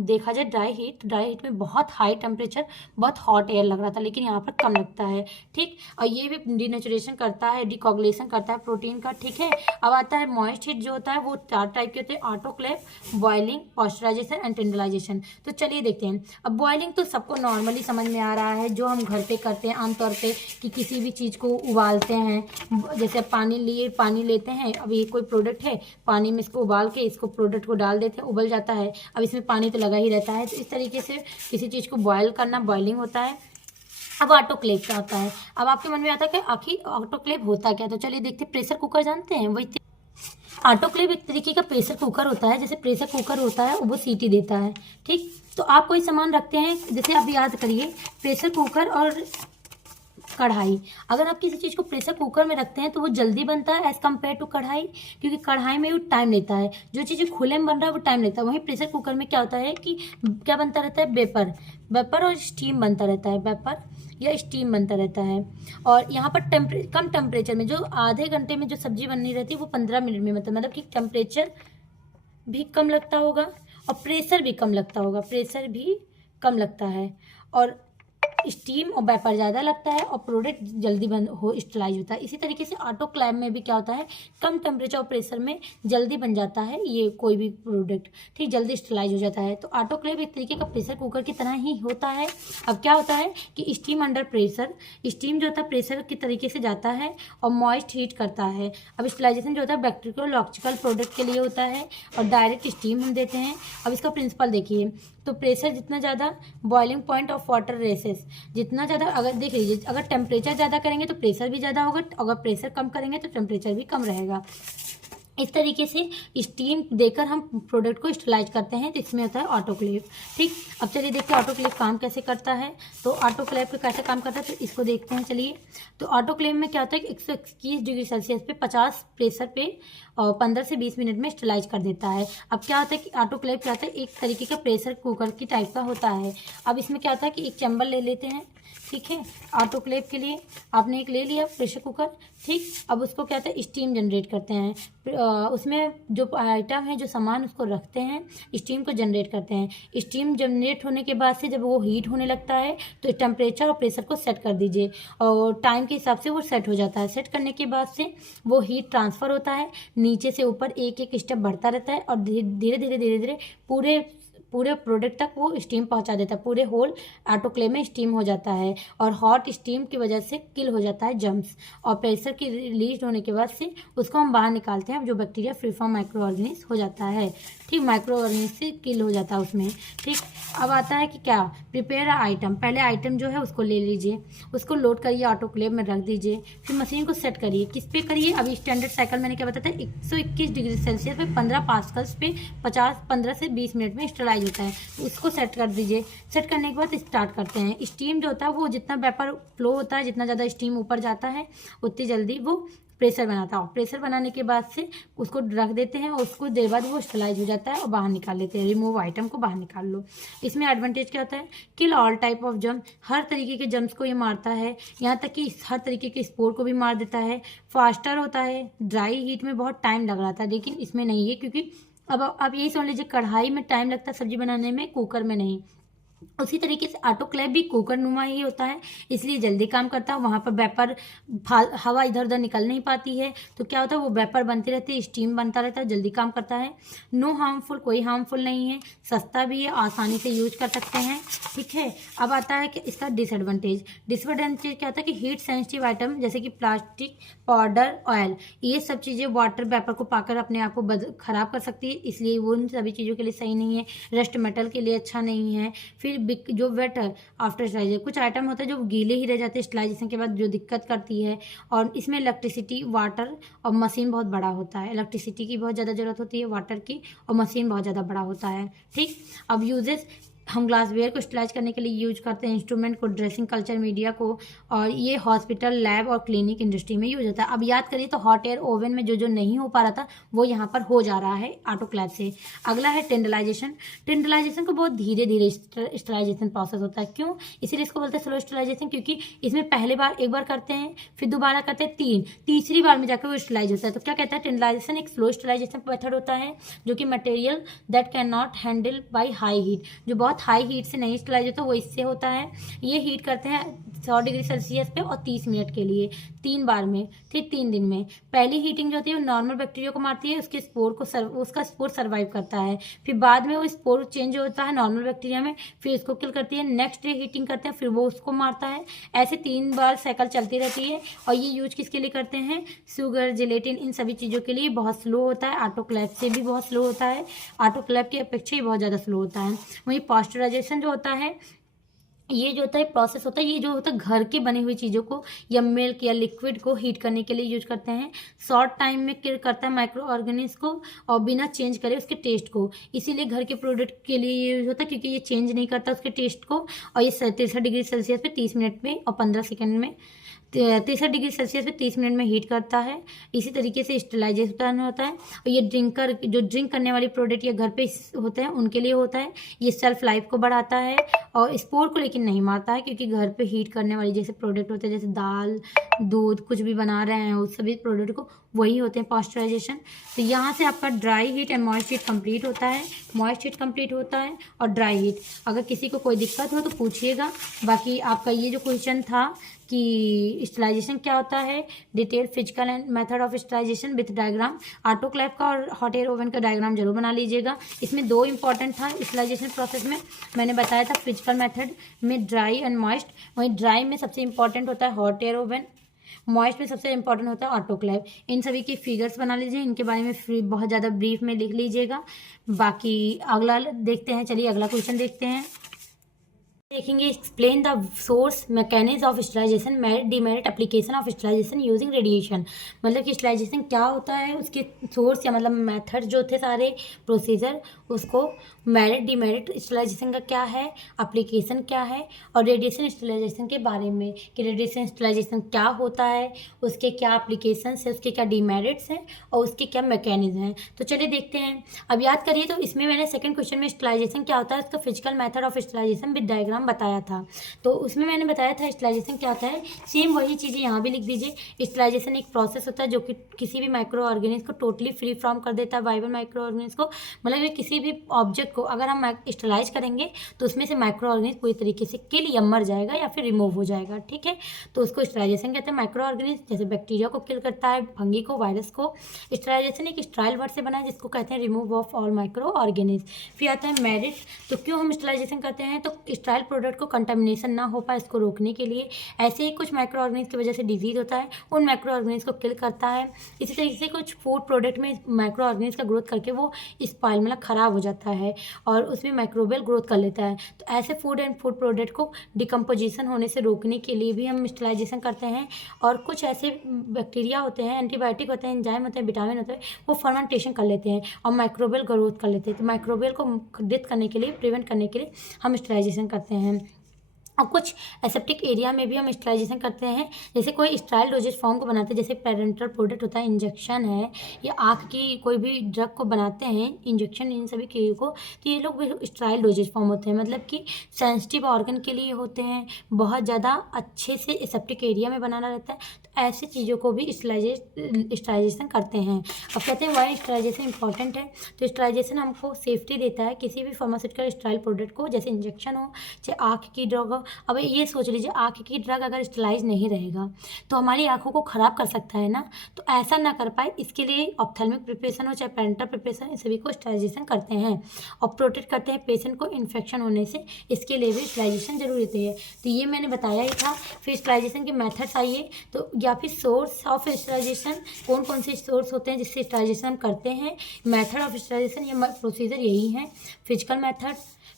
देखा जाए, ड्राई हीट में बहुत हाई टेम्परेचर, बहुत हॉट एयर लग रहा था, लेकिन यहाँ पर कम लगता है, ठीक। और ये भी डीनेचुरेशन करता है, डिकॉगुलेशन करता है प्रोटीन का, ठीक है। अब आता है मॉइस्ट हीट, जो होता है वो 4 टाइप के होते हैं: ऑटोक्लेव, बॉइलिंग, पॉस्चराइजेशन एंड टेंडराइजेशन। तो चलिए देखते हैं। अब बॉइलिंग तो सबको नॉर्मली समझ में आ रहा है, जो हम घर पे करते हैं आमतौर पे, कि किसी भी चीज़ को उबालते हैं, जैसे पानी लेते हैं, अब ये कोई प्रोडक्ट है, पानी में इसको उबाल के इसको प्रोडक्ट को डाल देते हैं, उबल जाता है, अब इसमें पानी तो लगा ही रहता है, तो इस तरीके से किसी चीज़ को बॉयल करना बॉइलिंग होता है। अब ऑटोक्लेव का आता है। अब आपके मन में आता है कि आखिर ऑटोक्लेव होता क्या? तो चलिए देखते हैं। प्रेशर कुकर जानते हैं? वही ऑटोक्लेव एक तरीके का प्रेशर कुकर होता है, जैसे प्रेशर कुकर होता है वो सीटी देता है, ठीक। तो आप कोई सामान रखते हैं, जैसे आप याद करिए, प्रेशर कुकर और कढ़ाई, अगर आप किसी चीज़ को प्रेशर कुकर में रखते हैं तो वो जल्दी बनता है एज़ कम्पेयर टू कढ़ाई, क्योंकि कढ़ाई में वो टाइम लेता है, जो चीज़ खुले में बन रहा है वो टाइम लेता है। वहीं प्रेशर कुकर में क्या होता है कि क्या बनता रहता है? वेपर और स्टीम बनता रहता है, वेपर या स्टीम बनता रहता है। और यहाँ पर कम टेम्परेचर में, जो आधे घंटे में जो सब्जी बननी रहती है वो 15 मिनट में बनता है, मतलब कि टेम्परेचर भी कम लगता होगा और प्रेशर भी कम लगता है, और स्टीम और वेपर ज़्यादा लगता है और प्रोडक्ट जल्दी स्टरलाइज होता है। इसी तरीके से ऑटोक्लेव में भी क्या होता है, कम टेम्परेचर और प्रेशर में जल्दी बन जाता है ये कोई भी प्रोडक्ट, ठीक, जल्दी स्टरलाइज हो जाता है। तो ऑटोक्लेव एक तरीके का प्रेशर कुकर की तरह ही होता है। अब क्या होता है कि स्टीम अंडर प्रेशर, स्टीम जो होता है प्रेशर की तरीके से जाता है और मॉइस्ट हीट करता है। अब स्टरलाइजेशन जो होता है बैक्टीरियोलॉजिकल प्रोडक्ट के लिए होता है और डायरेक्ट स्टीम हम देते हैं। अब इसका प्रिंसिपल देखिए, तो प्रेशर जितना ज़्यादा, boiling point of water raises, जितना ज़्यादा, अगर देख लीजिए, अगर टेम्परेचर ज़्यादा करेंगे तो प्रेशर भी ज़्यादा होगा, अगर प्रेशर कम करेंगे तो टेम्परेचर भी कम रहेगा। इस तरीके से स्टीम देकर हम प्रोडक्ट को स्टरलाइज करते हैं, तो इसमें होता है ऑटोक्लेव। ठीक, अब चलिए देखते हैं ऑटोक्लेव काम कैसे करता है। तो ऑटोक्लेव पे कैसे काम करता है तो इसको देखते हैं चलिए। तो ऑटोक्लेव में क्या होता है कि 121 डिग्री सेल्सियस पे 50 प्रेशर पे और 15 से 20 मिनट में स्टरलाइज कर देता है। अब क्या होता है कि ऑटोक्लेव क्या होता है, एक तरीके का प्रेशर कुकर की टाइप का होता है। अब इसमें क्या होता है कि एक चैम्बर ले लेते हैं, ठीक है, ऑटोक्लेव के लिए आपने एक ले लिया प्रेशर कुकर। ठीक, अब उसको क्या होता है स्टीम जनरेट करते हैं, उसमें जो आइटम है, जो सामान, उसको रखते हैं, स्टीम को जनरेट करते हैं। स्टीम जनरेट होने के बाद से जब वो हीट होने लगता है तो टेम्परेचर और प्रेशर को सेट कर दीजिए और टाइम के हिसाब से वो सेट हो जाता है। सेट करने के बाद से वो हीट ट्रांसफ़र होता है, नीचे से ऊपर एक एक स्टेप बढ़ता रहता है और धीरे धीरे पूरे प्रोडक्ट तक वो स्टीम पहुंचा देता है। पूरे होल ऑटोक्लेव में स्टीम हो जाता है और हॉट स्टीम की वजह से किल हो जाता है जर्म्स, और प्रेशर की रिलीज होने के बाद से उसको हम बाहर निकालते हैं, जो bacteria free from micro organism हो जाता है। ठीक, माइक्रो ऑर्गेनिज्म से किल हो जाता है उसमें। ठीक, अब आता है कि क्या, प्रिपेयर आइटम। पहले आइटम जो है उसको ले लीजिए, उसको लोड करिए, ऑटोक्लेव में रख दीजिए, फिर मशीन को सेट करिए। किस पे करिए, अभी स्टैंडर्ड साइकिल मैंने क्या बताया था, 121 डिग्री सेल्सियस पे 15 पास्कल्स पे 15 से 20 मिनट में स्टरलाइज होता है। तो उसको सेट कर दीजिए। सेट करने के बाद स्टार्ट करते हैं। स्टीम जो होता है वो जितना वेपर फ्लो होता है, जितना ज़्यादा स्टीम ऊपर जाता है उतनी जल्दी वो प्रेशर बनाता है। प्रेशर बनाने के बाद से उसको रख देते हैं और उसको देर बाद वो स्टरलाइज हो जाता है और बाहर निकाल लेते हैं। रिमूव आइटम को बाहर निकाल लो। इसमें एडवांटेज क्या होता है, kill all type of germ, हर तरीके के जर्म्स को ये मारता है, यहाँ तक कि हर तरीके के स्पोर को भी मार देता है। फास्टर होता है, ड्राई हीट में बहुत टाइम लग रहा था लेकिन इसमें नहीं है, क्योंकि अब यही समझ लीजिए, कढ़ाई में टाइम लगता है सब्जी बनाने में, कुकर में नहीं। उसी तरीके से ऑटोक्लेव भी कुकर नुमा ही होता है, इसलिए जल्दी काम करता है। वहाँ पर वेपर हवा इधर उधर निकल नहीं पाती है, तो क्या होता है वो वेपर बनती रहती है, स्टीम बनता रहता है, जल्दी काम करता है। नो हार्मफुल, कोई हार्मफुल नहीं है, सस्ता भी है, आसानी से यूज कर सकते हैं। ठीक है, अब आता है कि इसका डिसएडवांटेज क्या होता है कि हीट सेंसिटिव आइटम जैसे कि प्लास्टिक, पाउडर, ऑयल, ये सब चीज़ें वाटर वेपर को पाकर अपने आप को खराब कर सकती है, इसलिए वो उन सभी चीज़ों के लिए सही नहीं है। रस्ट मेटल के लिए अच्छा नहीं है। फिर जो वेट आफ्टर स्टरलाइजेशन, कुछ आइटम होता है जो गीले ही रह जाते हैं स्टरलाइजेशन के बाद, जो दिक्कत करती है। और इसमें इलेक्ट्रिसिटी, वाटर और मशीन बहुत बड़ा होता है। इलेक्ट्रिसिटी की बहुत ज़्यादा ज़रूरत होती है, वाटर की, और मशीन बहुत ज़्यादा बड़ा होता है। ठीक, अब यूजेस, हम ग्लासवेयर को स्टरलाइज करने के लिए यूज करते हैं, इंस्ट्रूमेंट को, ड्रेसिंग कल्चर मीडिया को, और ये हॉस्पिटल, लैब और क्लिनिक इंडस्ट्री में यूज होता है। अब याद करिए तो हॉट एयर ओवन में जो नहीं हो पा रहा था वो यहाँ पर हो जा रहा है ऑटोक्लेव से। अगला है टेंडलाइजेशन। टेंडलाइजेशन को बहुत धीरे धीरे स्टरलाइजेशन प्रोसेस होता है। क्यों, इसीलिए इसको बोलते हैं स्लो स्टरलाइजेशन, क्योंकि इसमें पहले बार एक बार करते हैं, फिर दोबारा करते हैं, तीसरी बार में जाकर वो स्टरलाइज होता है। तो क्या कहता है, टेंडलाइजेशन एक स्लो स्टरलाइजेशन मेथड होता है, जो कि material that can not handle by high heat, जो बहुत हाई हीट से नहीं स्टरलाइज होता, वो इससे होता है। ये हीट करते हैं 100 डिग्री सेल्सियस पे और 30 मिनट के लिए, 3 बार में, ठीक, 3 दिन में। पहली हीटिंग जो होती है वो नॉर्मल बैक्टीरिया को मारती है, उसके स्पोर को उसका स्पोर सर्वाइव करता है। फिर बाद में वो स्पोर चेंज होता है नॉर्मल बैक्टीरिया में, फिर उसको किल करती है। नेक्स्ट डे हीटिंग करते हैं, फिर वो उसको मारता है। ऐसे 3 बार साइकिल चलती रहती है। और ये यूज किसके लिए करते हैं, शुगर, जिलेटिन, इन सभी चीज़ों के लिए। बहुत स्लो होता है, ऑटोक्लेव से भी बहुत स्लो होता है, ऑटोक्लेव की अपेक्षा ही बहुत ज़्यादा स्लो होता है। वहीं पास्चराइजेशन जो होता है, ये जो होता है प्रोसेस होता है, ये जो होता है घर के बनी हुई चीज़ों को या मिल्क या लिक्विड को हीट करने के लिए यूज करते हैं। शॉर्ट टाइम में किल करता है माइक्रो ऑर्गेनिज्म को और बिना चेंज करे उसके टेस्ट को, इसीलिए घर के प्रोडक्ट के लिए ये यूज होता है, क्योंकि ये चेंज नहीं करता उसके टेस्ट को। और ये 63 डिग्री सेल्सियस पे 30 मिनट में और 15 सेकेंड में, 63 डिग्री सेल्सियस पे 30 मिनट में हीट करता है। इसी तरीके से स्टरलाइजेशन होता है। और ये जो ड्रिंक करने वाली प्रोडक्ट या घर पे होते हैं उनके लिए होता है। ये सेल्फ लाइफ को बढ़ाता है और स्पोर को लेकिन नहीं मारता है, क्योंकि घर पे हीट करने वाली जैसे प्रोडक्ट होते हैं, जैसे दाल, दूध, कुछ भी बना रहे हैं उस सभी प्रोडक्ट को वही होते हैं पास्चराइजेशन। तो यहाँ से आपका dry heat and moist heat complete होता है, मॉइस्ट हीट कंप्लीट होता है और ड्राई हीट। अगर किसी को कोई दिक्कत हो तो पूछिएगा। बाकी आपका ये जो क्वेश्चन था कि स्टरलाइजेशन क्या होता है, detail physical and method of sterilization with diagram, autoclave का और हॉट एयर ओवन का डायग्राम जरूर बना लीजिएगा। इसमें 2 इंपॉर्टेंट था स्टरलाइजेशन प्रोसेस में, मैंने बताया था फिजिकल मेथड में ड्राई एंड मॉइस्ट। वहीं ड्राई में सबसे इंपॉर्टेंट होता है हॉट एयर ओवन, मॉइस्ट में सबसे इंपॉर्टेंट होता है ऑटोक्लेव। इन सभी की फिगर्स बना लीजिए, इनके बारे में बहुत ज़्यादा ब्रीफ में लिख लीजिएगा। बाकी अगला देखते हैं, चलिए अगला क्वेश्चन देखते हैं। देखेंगे explain the source mechanism of sterilization, merit demerit application of sterilization using radiation. मतलब कि स्टरलाइजेशन क्या होता है, उसके सोर्स या मतलब मेथड जो थे सारे प्रोसीजर, उसको मेरिट डीमेरिट स्टरलाइजेशन का क्या है, एप्लीकेशन क्या है, और रेडिएशन स्टरलाइजेशन के बारे में कि रेडिएशन स्टरलाइजेशन क्या होता है, उसके क्या एप्लीकेशन है, उसके क्या डीमेरिट्स हैं और उसके क्या मैकेनिज्म हैं। तो चलिए देखते हैं। अब याद करिए तो इसमें मैंने सेकंड क्वेश्चन में स्टरलाइजेशन क्या होता है उसका physical method of sterilization with diagram बताया था। तो उसमें मैंने बताया था स्टरलाइजेशन क्या होता है, सेम वही चीज़ें यहाँ भी लिख दीजिए। स्टरलाइजेशन एक प्रोसेस होता है जो कि किसी भी माइक्रो ऑर्गेनिज्म को टोटली फ्री फ्रॉम कर देता है, वाइबल माइक्रो ऑर्गेनिज्म को। मतलब ये किसी भी ऑब्जेक्ट को अगर हम स्टरलाइज करेंगे तो उसमें से माइक्रो ऑर्गेनिज्म पूरी तरीके से किल या मर जाएगा या फिर रिमूव हो जाएगा, ठीक है। तो उसको स्टरलाइजेशन कहते हैं। माइक्रो ऑर्गेनिज्म जैसे बैक्टीरिया को किल करता है, फंगी को, वायरस को। स्टरलाइजेशन एक स्टराइल वर्ड से बना है जिसको कहते हैं remove of all micro organism. फिर आता है मेरिट। तो क्यों हम स्टरलाइजेशन करते हैं, तो स्टराइल प्रोडक्ट को कंटामिनेशन ना हो पाए इसको रोकने के लिए। ऐसे ही कुछ माइक्रो ऑर्गेनिज्म की वजह से डिजीज होता है, उन माइक्रो ऑर्गेनिज्म को किल करता है। इसी तरीके से कुछ फूड प्रोडक्ट में माइक्रो ऑर्गेनिज्म का ग्रोथ करके वो स्पॉइल मतलब खराब हो जाता है और उसमें माइक्रोबियल ग्रोथ कर लेता है। तो ऐसे फूड एंड फूड प्रोडक्ट को डिकम्पोजिशन होने से रोकने के लिए भी हम स्टरलाइजेशन करते हैं। और कुछ ऐसे बैक्टीरिया होते हैं, एंटीबायोटिक होते हैं, एंजाइम होते हैं, विटामिन होते हैं, वो फर्मेंटेशन कर लेते हैं और माइक्रोबियल ग्रोथ कर लेते हैं। तो माइक्रोबियल को डेथ करने के लिए, प्रिवेंट करने के लिए हम स्टरलाइजेशन करते हैं। और कुछ एसेप्टिक एरिया में भी हम स्टरलाइजेशन करते हैं। जैसे कोई स्टराइल डोजेज फॉर्म को बनाते हैं, जैसे पेरेंटल प्रोडक्ट होता है, इंजेक्शन है, या आँख की कोई भी ड्रग को बनाते हैं, इंजेक्शन, इन सभी चीज़ों को, तो ये लोग भी स्टराइल डोजेज फॉर्म होते हैं। मतलब कि सेंसिटिव ऑर्गन के लिए होते हैं, बहुत ज़्यादा अच्छे से एसेप्टिक एरिया में बनाना रहता है। तो ऐसी चीज़ों को भी स्टरलाइजेशन करते हैं। अब कहते हैं वाई स्टरलाइजेशन इंपॉर्टेंट है। तो स्टरलाइजेशन हमको सेफ्टी देता है किसी भी फार्मास्यूटिकल स्टराइल प्रोडक्ट को, जैसे इंजेक्शन हो, चाहे आँख की ड्रग हो। अब ये सोच लीजिए आँख की ड्रग अगर स्टरलाइज नहीं रहेगा तो हमारी आँखों को ख़राब कर सकता है ना। तो ऐसा ना कर पाए इसके लिए ऑप्थेल्मिक प्रिपरेशन हो चाहे पेरेंटल प्रिपरेशन, इन सभी को स्टरलाइजेशन करते हैं और प्रोटेक्ट करते हैं पेशेंट को इन्फेक्शन होने से। इसके लिए भी स्टरलाइजेशन जरूरी होती है। तो ये मैंने बताया ही था। फिर स्टरलाइजेशन के मेथड्स आइए तो, या फिर सोर्स ऑफ स्टरलाइजेशन, कौन कौन से सोर्स होते हैं जिससे स्टरलाइजेशन हम करते हैं। मेथड ऑफ स्टरलाइजेशन या प्रोसीजर यही है। फिजिकल मेथड,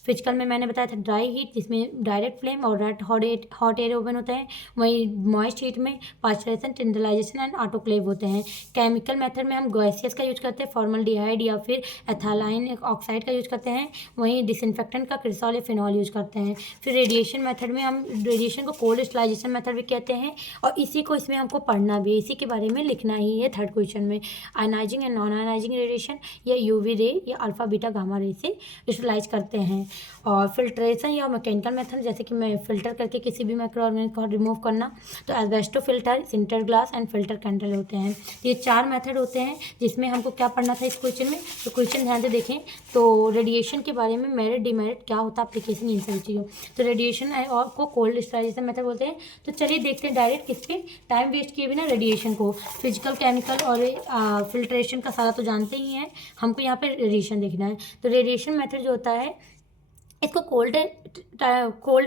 फिजिकल में मैंने बताया था ड्राई हीट जिसमें डायरेक्ट फ्लेम और हॉट एयर ओवन होता है। वहीं मॉइस्ट हीट में पास्चराइजेशन, टिंडलाइजेशन एंड ऑटोक्लेव होते हैं। केमिकल मेथड में हम गैसियस का यूज करते हैं, फॉर्मल्डिहाइड या फिर एथालाइन ऑक्साइड का यूज करते हैं। वहीं डिसइंफेक्टेंट का क्रिसॉल या फिनॉल यूज करते हैं। फिर रेडिएशन मेथड में हम रेडिएशन को कोल्ड स्टरलाइजेशन मेथड भी कहते हैं और इसी को इसमें हमको पढ़ना भी है, इसी के बारे में लिखना ही है थर्ड क्वेश्चन में। Ionising and non ionising radiation या यूवी रे या अल्फा बीटा गामा रे से स्टरलाइज करते हैं। और फिल्ट्रेशन या मैकेनिकल मेथड, जैसे कि मैं फिल्टर करके किसी भी माइक्रो ऑर्गेनिज्म को रिमूव करना, तो asbestos filter, sinter glass and filter candle होते हैं। ये 4 मेथड होते हैं जिसमें हमको क्या पढ़ना था इस क्वेश्चन में। तो क्वेश्चन ध्यान से देखें। तो रेडिएशन के बारे में मेरिट डिमेरिट क्या होता है, एप्लीकेशन, इन सभी चीज़ों। तो रेडिएशन और को कोल्ड स्टरलाइजेशन मेथड बोलते हैं। तो चलिए देखते हैं डायरेक्ट किस पे, टाइम वेस्ट किए बिना रेडिएशन को। फिजिकल, केमिकल और फिल्ट्रेशन का सारा तो जानते ही हैं, हमको यहाँ पे रेडिएशन देखना है। तो रेडिएशन मेथड जो होता है इसको कोल्ड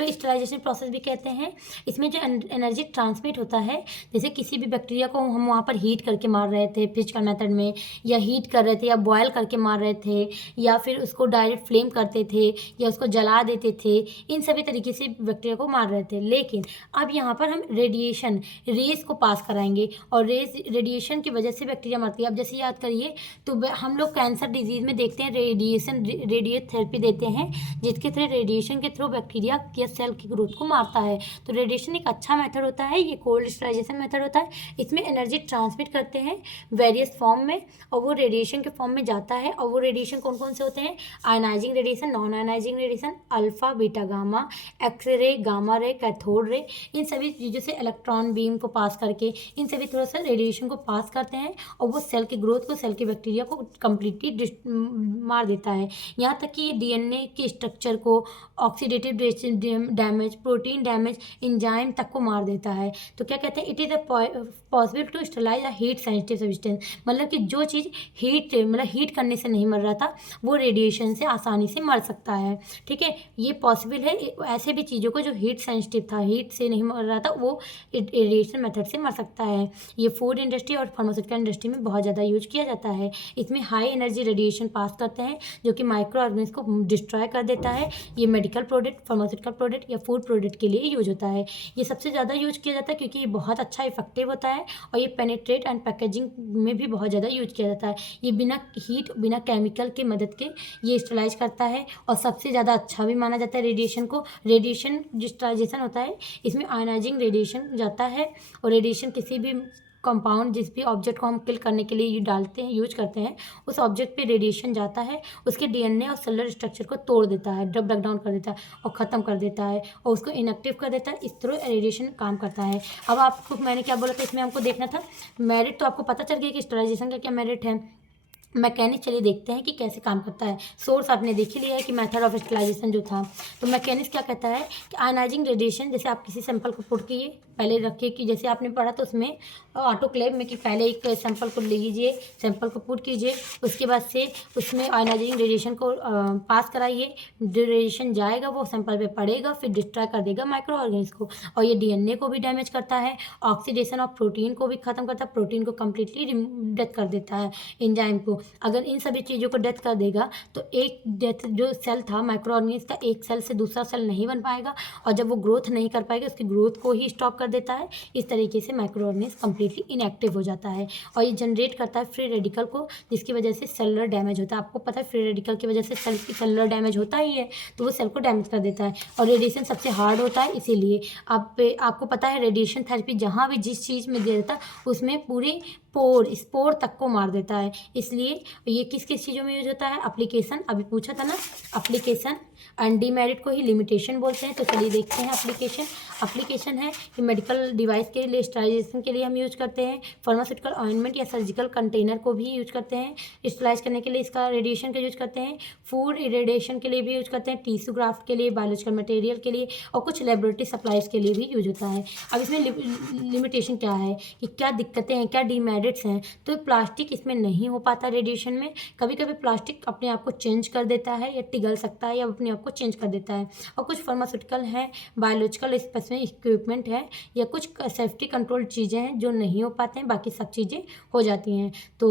स्टरलाइजेशन प्रोसेस भी कहते हैं। इसमें जो एनर्जी ट्रांसमिट होता है, जैसे किसी भी बैक्टीरिया को हम वहाँ पर हीट करके मार रहे थे फिजिकल मेथड में, या हीट कर रहे थे या बॉयल करके मार रहे थे, या फिर उसको डायरेक्ट फ्लेम करते थे या उसको जला देते थे, इन सभी तरीके से बैक्टीरिया को मार रहे थे। लेकिन अब यहाँ पर हम रेडिएशन रेज को पास कराएंगे और रेडिएशन की वजह से बैक्टीरिया मरती है। अब जैसे याद करिए तो हम लोग कैंसर डिजीज में देखते हैं रेडिएथेरेपी देते हैं जिसके थ्रू रेडिएशन के थ्रू बैक्टीरिया या सेल की ग्रोथ को मारता है। तो रेडिएशन एक अच्छा मेथड होता है, ये कोल्ड स्टरलाइजेशन मेथड होता है। इसमें एनर्जी ट्रांसमिट करते हैं वेरियस फॉर्म में और वो रेडिएशन के फॉर्म में जाता है। और वो रेडिएशन कौन कौन से होते हैं, ionising radiation, non ionising radiation, alpha beta gamma, X-ray, gamma ray, cathode ray, इन सभी चीज़ों से इलेक्ट्रॉन बीम को पास करके इन सभी थोड़ा सा रेडिएशन को पास करते हैं और वो सेल की ग्रोथ को, सेल की बैक्टीरिया को कम्प्लीटली मार देता है। यहाँ तक कि डीएनए के स्ट्रक्चर को, oxidative damage, protein damage, enzyme तक को मार देता है। तो क्या कहते हैं, it is possible to sterilize a heat sensitive substance. मतलब कि जो चीज़ हीट करने से नहीं मर रहा था वो रेडिएशन से आसानी से मर सकता है। ठीक है, ये पॉसिबल है। ऐसे भी चीज़ों को जो हीट सेंसिटिव था, हीट से नहीं मर रहा था, वो रेडिएशन मेथड से मर सकता है। ये फूड इंडस्ट्री और फार्मास्यूटिकल इंडस्ट्री में बहुत ज़्यादा यूज किया जाता है। इसमें हाई एनर्जी रेडिएशन पास करते हैं जो कि माइक्रो ऑर्गेनिज्म को डिस्ट्रॉय कर देता है। ये मेडिकल प्रोडक्ट, फार्मास्यूटिकल प्रोडक्ट या फूड प्रोडक्ट के लिए यूज होता है। ये सबसे ज़्यादा यूज किया जाता है क्योंकि ये बहुत अच्छा इफेक्टिव होता है और ये पेनिट्रेट एंड पैकेजिंग में भी बहुत ज़्यादा यूज किया जाता है। ये बिना हीट, बिना केमिकल के मदद के ये स्टरलाइज करता है और सबसे ज़्यादा अच्छा भी माना जाता है रेडिएशन को। रेडिएशन जो स्टरलाइजेशन होता है इसमें आयनाइजिंग रेडिएशन जाता है और रेडिएशन किसी भी कंपाउंड, जिस भी ऑब्जेक्ट को हम किल करने के लिए ये डालते हैं, यूज करते हैं, उस ऑब्जेक्ट पे रेडिएशन जाता है, उसके डीएनए और सेलुलर स्ट्रक्चर को तोड़ देता है, ब्रेक डाउन कर देता है और ख़त्म कर देता है और उसको इनएक्टिव कर देता है। इस तरह रेडिएशन काम करता है। अब आपको मैंने क्या बोला था, इसमें हमको देखना था मेरिट, तो आपको पता चल गया कि स्टरलाइजेशन का क्या मेरिट है। मैकेनिक्स चलिए देखते हैं कि कैसे काम करता है। सोर्स आपने देख ही लिया है कि मेथड ऑफ स्टरलाइजेशन जो था, तो मैकेनिक्स क्या कहता है कि आयनाइजिंग रेडिएशन, जैसे आप किसी सैंपल को पुट किए, पहले रखिए कि जैसे आपने पढ़ा तो उसमें ऑटोक्लेव में कि पहले एक सैंपल को ले लीजिए, सैंपल को पुट कीजिए, उसके बाद से उसमें आयनाइजिंग रेडिएशन को पास कराइए, रेडिएशन जाएगा वो सैंपल पे पड़ेगा, फिर डिस्ट्रॉय कर देगा माइक्रो ऑर्गेनिज्म को और ये डीएनए को भी डैमेज करता है, ऑक्सीडेशन ऑफ प्रोटीन को भी खत्म करता है, प्रोटीन को कम्प्लीटली डेथ कर देता है, एंजाइम को। अगर इन सभी चीज़ों को डेथ कर देगा तो एक डेथ जो सेल था माइक्रो ऑर्गेनिज्म का, एक सेल से दूसरा सेल नहीं बन पाएगा और जब वो ग्रोथ नहीं कर पाएगा उसकी ग्रोथ को ही स्टॉप कर देता है। इस तरीके से माइक्रो ऑर्गेनिज्म कम्प्लीटली इनएक्टिव हो जाता है और ये जनरेट करता है फ्री रेडिकल को, जिसकी वजह से सेलुलर डैमेज होता है। आपको पता है फ्री रेडिकल की वजह से सेल की सेलुलर डैमेज होता ही है, तो वो सेल को डैमेज कर देता है और रेडिएशन सबसे हार्ड होता है। इसीलिए आपको पता है रेडिएशन थेरेपी जहाँ भी जिस चीज़ में दिया जाता है उसमें पूरे स्पोर तक को मार देता है। इसलिए ये किस किस चीज़ों में यूज होता है, एप्लीकेशन, अभी पूछा था ना, एप्लीकेशन एंड डीमेरिट को ही लिमिटेशन बोलते हैं। तो चलिए देखते हैं एप्लीकेशन है कि मेडिकल डिवाइस के लिए स्टरलाइजेशन के लिए हम यूज करते हैं, फार्मास्यूटिकल ऑइंटमेंट या सर्जिकल कंटेनर को भी यूज करते हैं, स्टरलाइज करने के लिए इसका रेडिएशन का यूज करते हैं, फूड इरेडिएशन के लिए भी यूज करते हैं, टिश्यू ग्राफ्ट के लिए, बायोलॉजिकल मटेरियल के लिए और कुछ लेबोरेटरी सप्लाईज के लिए भी यूज होता है। अब इसमें लिमिटेशन क्या है कि क्या दिक्कतें हैं, क्या डीमेरिट्स हैं। तो प्लास्टिक इसमें नहीं हो पाता रेडिएशन में। कभी कभी प्लास्टिक अपने आप को चेंज कर देता है या पिघल सकता है या अपने आप को चेंज कर देता है। और कुछ फार्मास्यूटिकल हैं, बायोलॉजिकल इसमें इक्विपमेंट है या कुछ सेफ्टी कंट्रोल चीज़ें हैं जो नहीं हो पाते हैं, बाकी सब चीज़ें हो जाती हैं। तो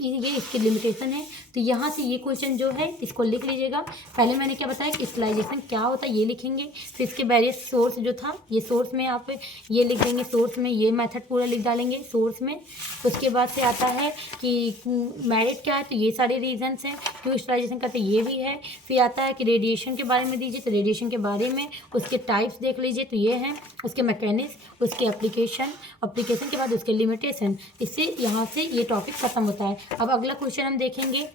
ये इसकी लिमिटेशन है। तो यहाँ से ये क्वेश्चन जो है इसको लिख लीजिएगा। पहले मैंने क्या बताया कि स्टरलाइजेशन क्या होता है ये लिखेंगे, फिर इसके वेरियस सोर्स जो था, ये सोर्स में आप ये लिख देंगे, सोर्स में ये मेथड पूरा लिख डालेंगे सोर्स में। उसके बाद से आता है कि मेरिट क्या है, तो ये सारे रीजंस हैं क्यों स्टरलाइजेशन करते हैं, ये भी है। फिर आता है कि रेडिएशन के बारे में दीजिए, तो रेडिएशन के बारे में उसके टाइप्स देख लीजिए, तो ये हैं उसके मैकेनिज्म, उसके एप्लीकेशन के बाद उसके लिमिटेशन। इससे यहाँ से ये टॉपिक खत्म होता है। अब अगला क्वेश्चन हम देखेंगे,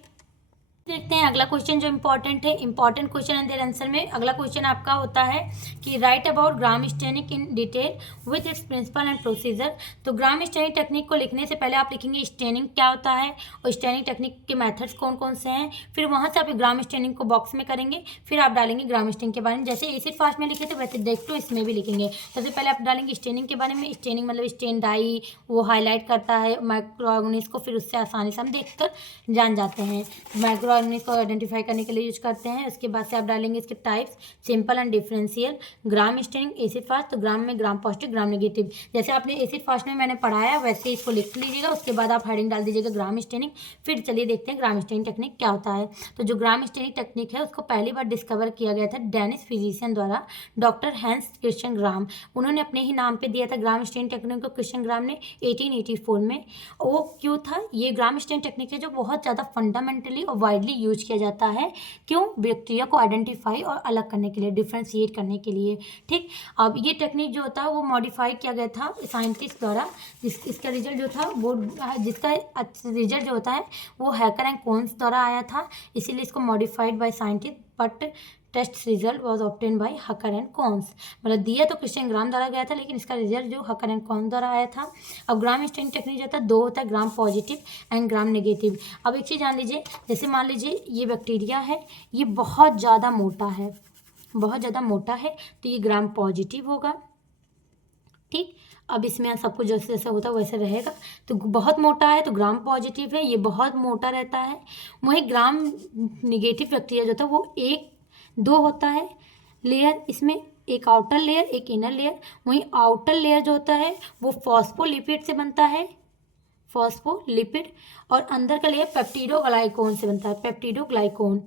देखते हैं अगला क्वेश्चन जो इंपॉर्टेंट है, important question and their answer में अगला क्वेश्चन आपका होता है कि write about Gram staining in detail with its principle and procedure. तो ग्राम स्टेनिंग टेक्निक को लिखने से पहले आप लिखेंगे स्टेनिंग क्या होता है और स्टेनिंग टेक्निक के मेथड्स कौन कौन से हैं। फिर वहाँ से आप ग्राम स्टेनिंग को बॉक्स में करेंगे, फिर आप डालेंगे ग्राम स्टेनिंग के बारे में। जैसे एसिड फास्ट में लिखे थे वैसे डेक्टो इसमें भी लिखेंगे। सबसे पहले आप डालेंगे स्टेनिंग के बारे में। स्टेनिंग मतलब स्टेन डाई, वो हाईलाइट करता है माइक्रो ऑर्गेनिज्म को, फिर उससे आसानी से हम देखकर जान जाते हैं। माइक्रो ऑर्गेनिज्म को आइडेंटिफाई करने के लिए यूज करते हैं। उसके बाद से आप डालेंगे इसके types, simple and differential, gram staining, acid fast. तो ग्राम में ग्राम पॉजिटिव, ग्राम नेगेटिव, जैसे आपने एसिड फास्ट में मैंने पढ़ाया वैसे इसको लिख लीजिएगा। उसके बाद आप हेडिंग डाल दीजिएगा ग्राम स्टेनिंग। फिर चलिए देखते हैं ग्राम स्टेनिंग टेक्निक क्या होता है। तो जो ग्राम स्टेनिंग टेक्निक है उसको पहली बार डिस्कवर किया गया था डेनिश फिजिशियन द्वारा, डॉक्टर हैंस क्रिश्चियन ग्राम। उन्होंने अपने ही नाम पे दिया था ग्राम स्टेनिंग टेक्निक को, क्रिश्चियन ग्राम ने 1884 में। वो क्यों था, ये ग्राम स्टेनिंग टेक्निक है जो बहुत ज़्यादा फंडामेंटली और वाइडली यूज किया जाता है। क्यों, बैक्टीरिया को आइडेंटिफाई और अलग करने के लिए, डिफ्रेंशिएट करने के लिए। ठीक, अब ये टेक्निक जो होता है वो मॉडिफाई किया गया था साइंटिस्ट द्वारा, इसका रिजल्ट जो था वो, जिसका रिजल्ट जो होता है वो हैकर एंड कोन्स द्वारा आया था, इसीलिए इसको modified by scientist but test result was obtain by Hucker and Conn. मतलब दिया तो क्रिश्चियन ग्राम द्वारा गया था लेकिन इसका रिजल्ट जो हकर एंड कॉन्स द्वारा आया था। अब ग्राम स्टेनिंग टेक्निक जो होता है दो होता है, gram positive and gram negative. अब एक चीज़ जान लीजिए, जैसे मान लीजिए ये बैक्टीरिया है, ये बहुत ज़्यादा मोटा है, बहुत ज़्यादा मोटा है, तो ये ग्राम पॉजिटिव होगा। ठीक, अब इसमें सब कुछ जैसे जैसे होता है वैसे रहेगा। तो बहुत मोटा है तो ग्राम पॉजिटिव है, ये बहुत मोटा रहता है। वही ग्राम निगेटिव बैक्टीरिया जो था वो एक दो होता है लेयर, इसमें एक आउटर लेयर एक इनर लेयर। वहीं आउटर लेयर जो होता है वो फॉस्फोलिपिड से बनता है, फॉस्फोलिपिड, और अंदर का लेयर पेप्टिडोग्लाइकोन से बनता है, पेप्टिडोग्लाइकोन।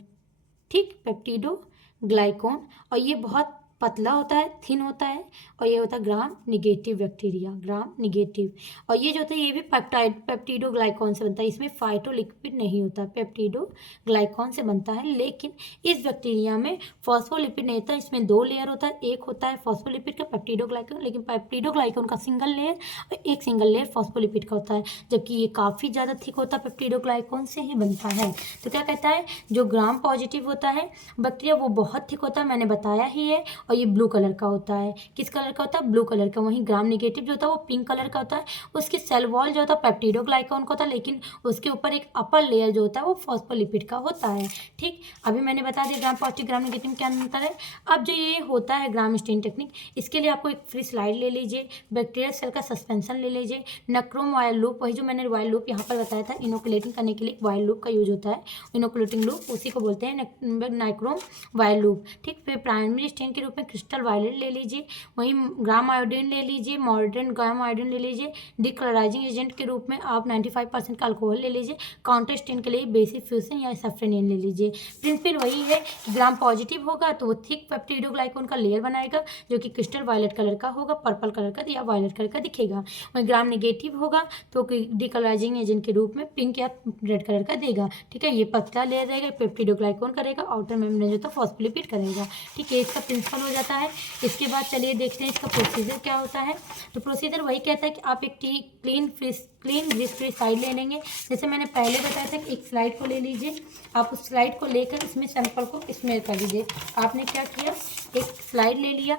ठीक, पेप्टिडोग्लाइकोन ग्लाइकोन, और ये बहुत पतला होता है, थिन होता है, और ये होता है ग्राम निगेटिव बैक्टीरिया, ग्राम निगेटिव। और ये जो होता है ये भी पेप्टिडोग्लाइकॉन से बनता है, इसमें फाइटोलिपिड नहीं होता, पेप्टिडोग्लाइकॉन से बनता है। लेकिन इस बैक्टीरिया में फॉस्फोलिपिड नहीं होता, इसमें 2 लेयर होता है, एक होता है फॉस्फोलिपिड का पेप्टिडोग्लाइकॉन, लेकिन पेप्टिडोग्लाइकॉन का सिंगल लेयर और एक सिंगल लेयर फॉस्फोलिपिड का होता है, जबकि ये काफ़ी ज़्यादा थिक होता है, पेप्टिडोग्लाइकॉन से ही बनता है। तो क्या कहता है, जो ग्राम पॉजिटिव होता है बैक्टीरिया वो बहुत थिक होता है, मैंने बताया ही है, और ये ब्लू कलर का होता है। किस कलर का होता है, ब्लू कलर का। वहीं ग्राम नेगेटिव जो होता है वो पिंक कलर का होता है, उसकी सेल वॉल जो होता है पेप्टिडोग्लाइकॉन का होता है, लेकिन उसके ऊपर एक अपर लेयर जो होता है वो फॉस्फोलिपिड का होता है। ठीक, अभी मैंने बता दिया ग्राम पॉजिटिव ग्राम नेगेटिव क्या अंतर है। अब जो ये होता है ग्राम स्टेन टेक्निक, इसके लिए आपको एक फ्री स्लाइड ले लीजिए, बैक्टीरियल सेल का सस्पेंशन ले लीजिए, नक्रोम वायल लूप, वही जो मैंने वायल लूप यहाँ पर बताया था, इनोकुलेटिंग करने के लिए वायल लूप का यूज होता है, इनोकुलेटिंग लूप उसी को बोलते हैं नाइक्रोम वायल लूप। ठीक, फिर प्राइमरी स्टेन के रूप में क्रिस्टल वायलेट ले लीजिए, वहीं ग्राम आयोडीन ले लीजिए, मॉडर्न ग्राम आयोडीन ले लीजिए, डिकलराइजिंग एजेंट के रूप में आप 95% का अल्कोहल ले लीजिए, काउंटर स्टेन के लिए बेसिक फ्यूजन या सफ्रेनिन ले लीजिए। प्रिंसिपल वही है कि ग्राम पॉजिटिव होगा तो वो थिक पेप्टिडोग्लाइकॉन का लेयर बनाएगा जो कि क्रिस्टल वायलेट कलर का होगा, पर्पल कलर का या वायलेट कलर का दिखेगा। वहीं ग्राम नेगेटिव होगा तो डिकलराइजिंग एजेंट के रूप में पिंक या रेड कलर का देगा। ठीक है, ये पतला लेयर रहेगा, पेप्टिडोग्लाइकॉन करेगा, आउटर मेम्ब्रेन जो था फॉस्फोलिपिड करेगा। ठीक है, इसका प्रिंसिपल हो जाता है। इसके बाद चलिए देखते हैं इसका प्रोसीजर क्या होता है। तो प्रोसीजर वही कहता है कि आप एक क्लीन ग्रीस फ्री स्लाइड ले लेंगे। जैसे मैंने पहले बताया था कि एक स्लाइड को ले लीजिए, आप उस स्लाइड को लेकर इसमें सैंपल को स्मेयर कर लीजिए। आपने क्या किया, एक स्लाइड ले लिया,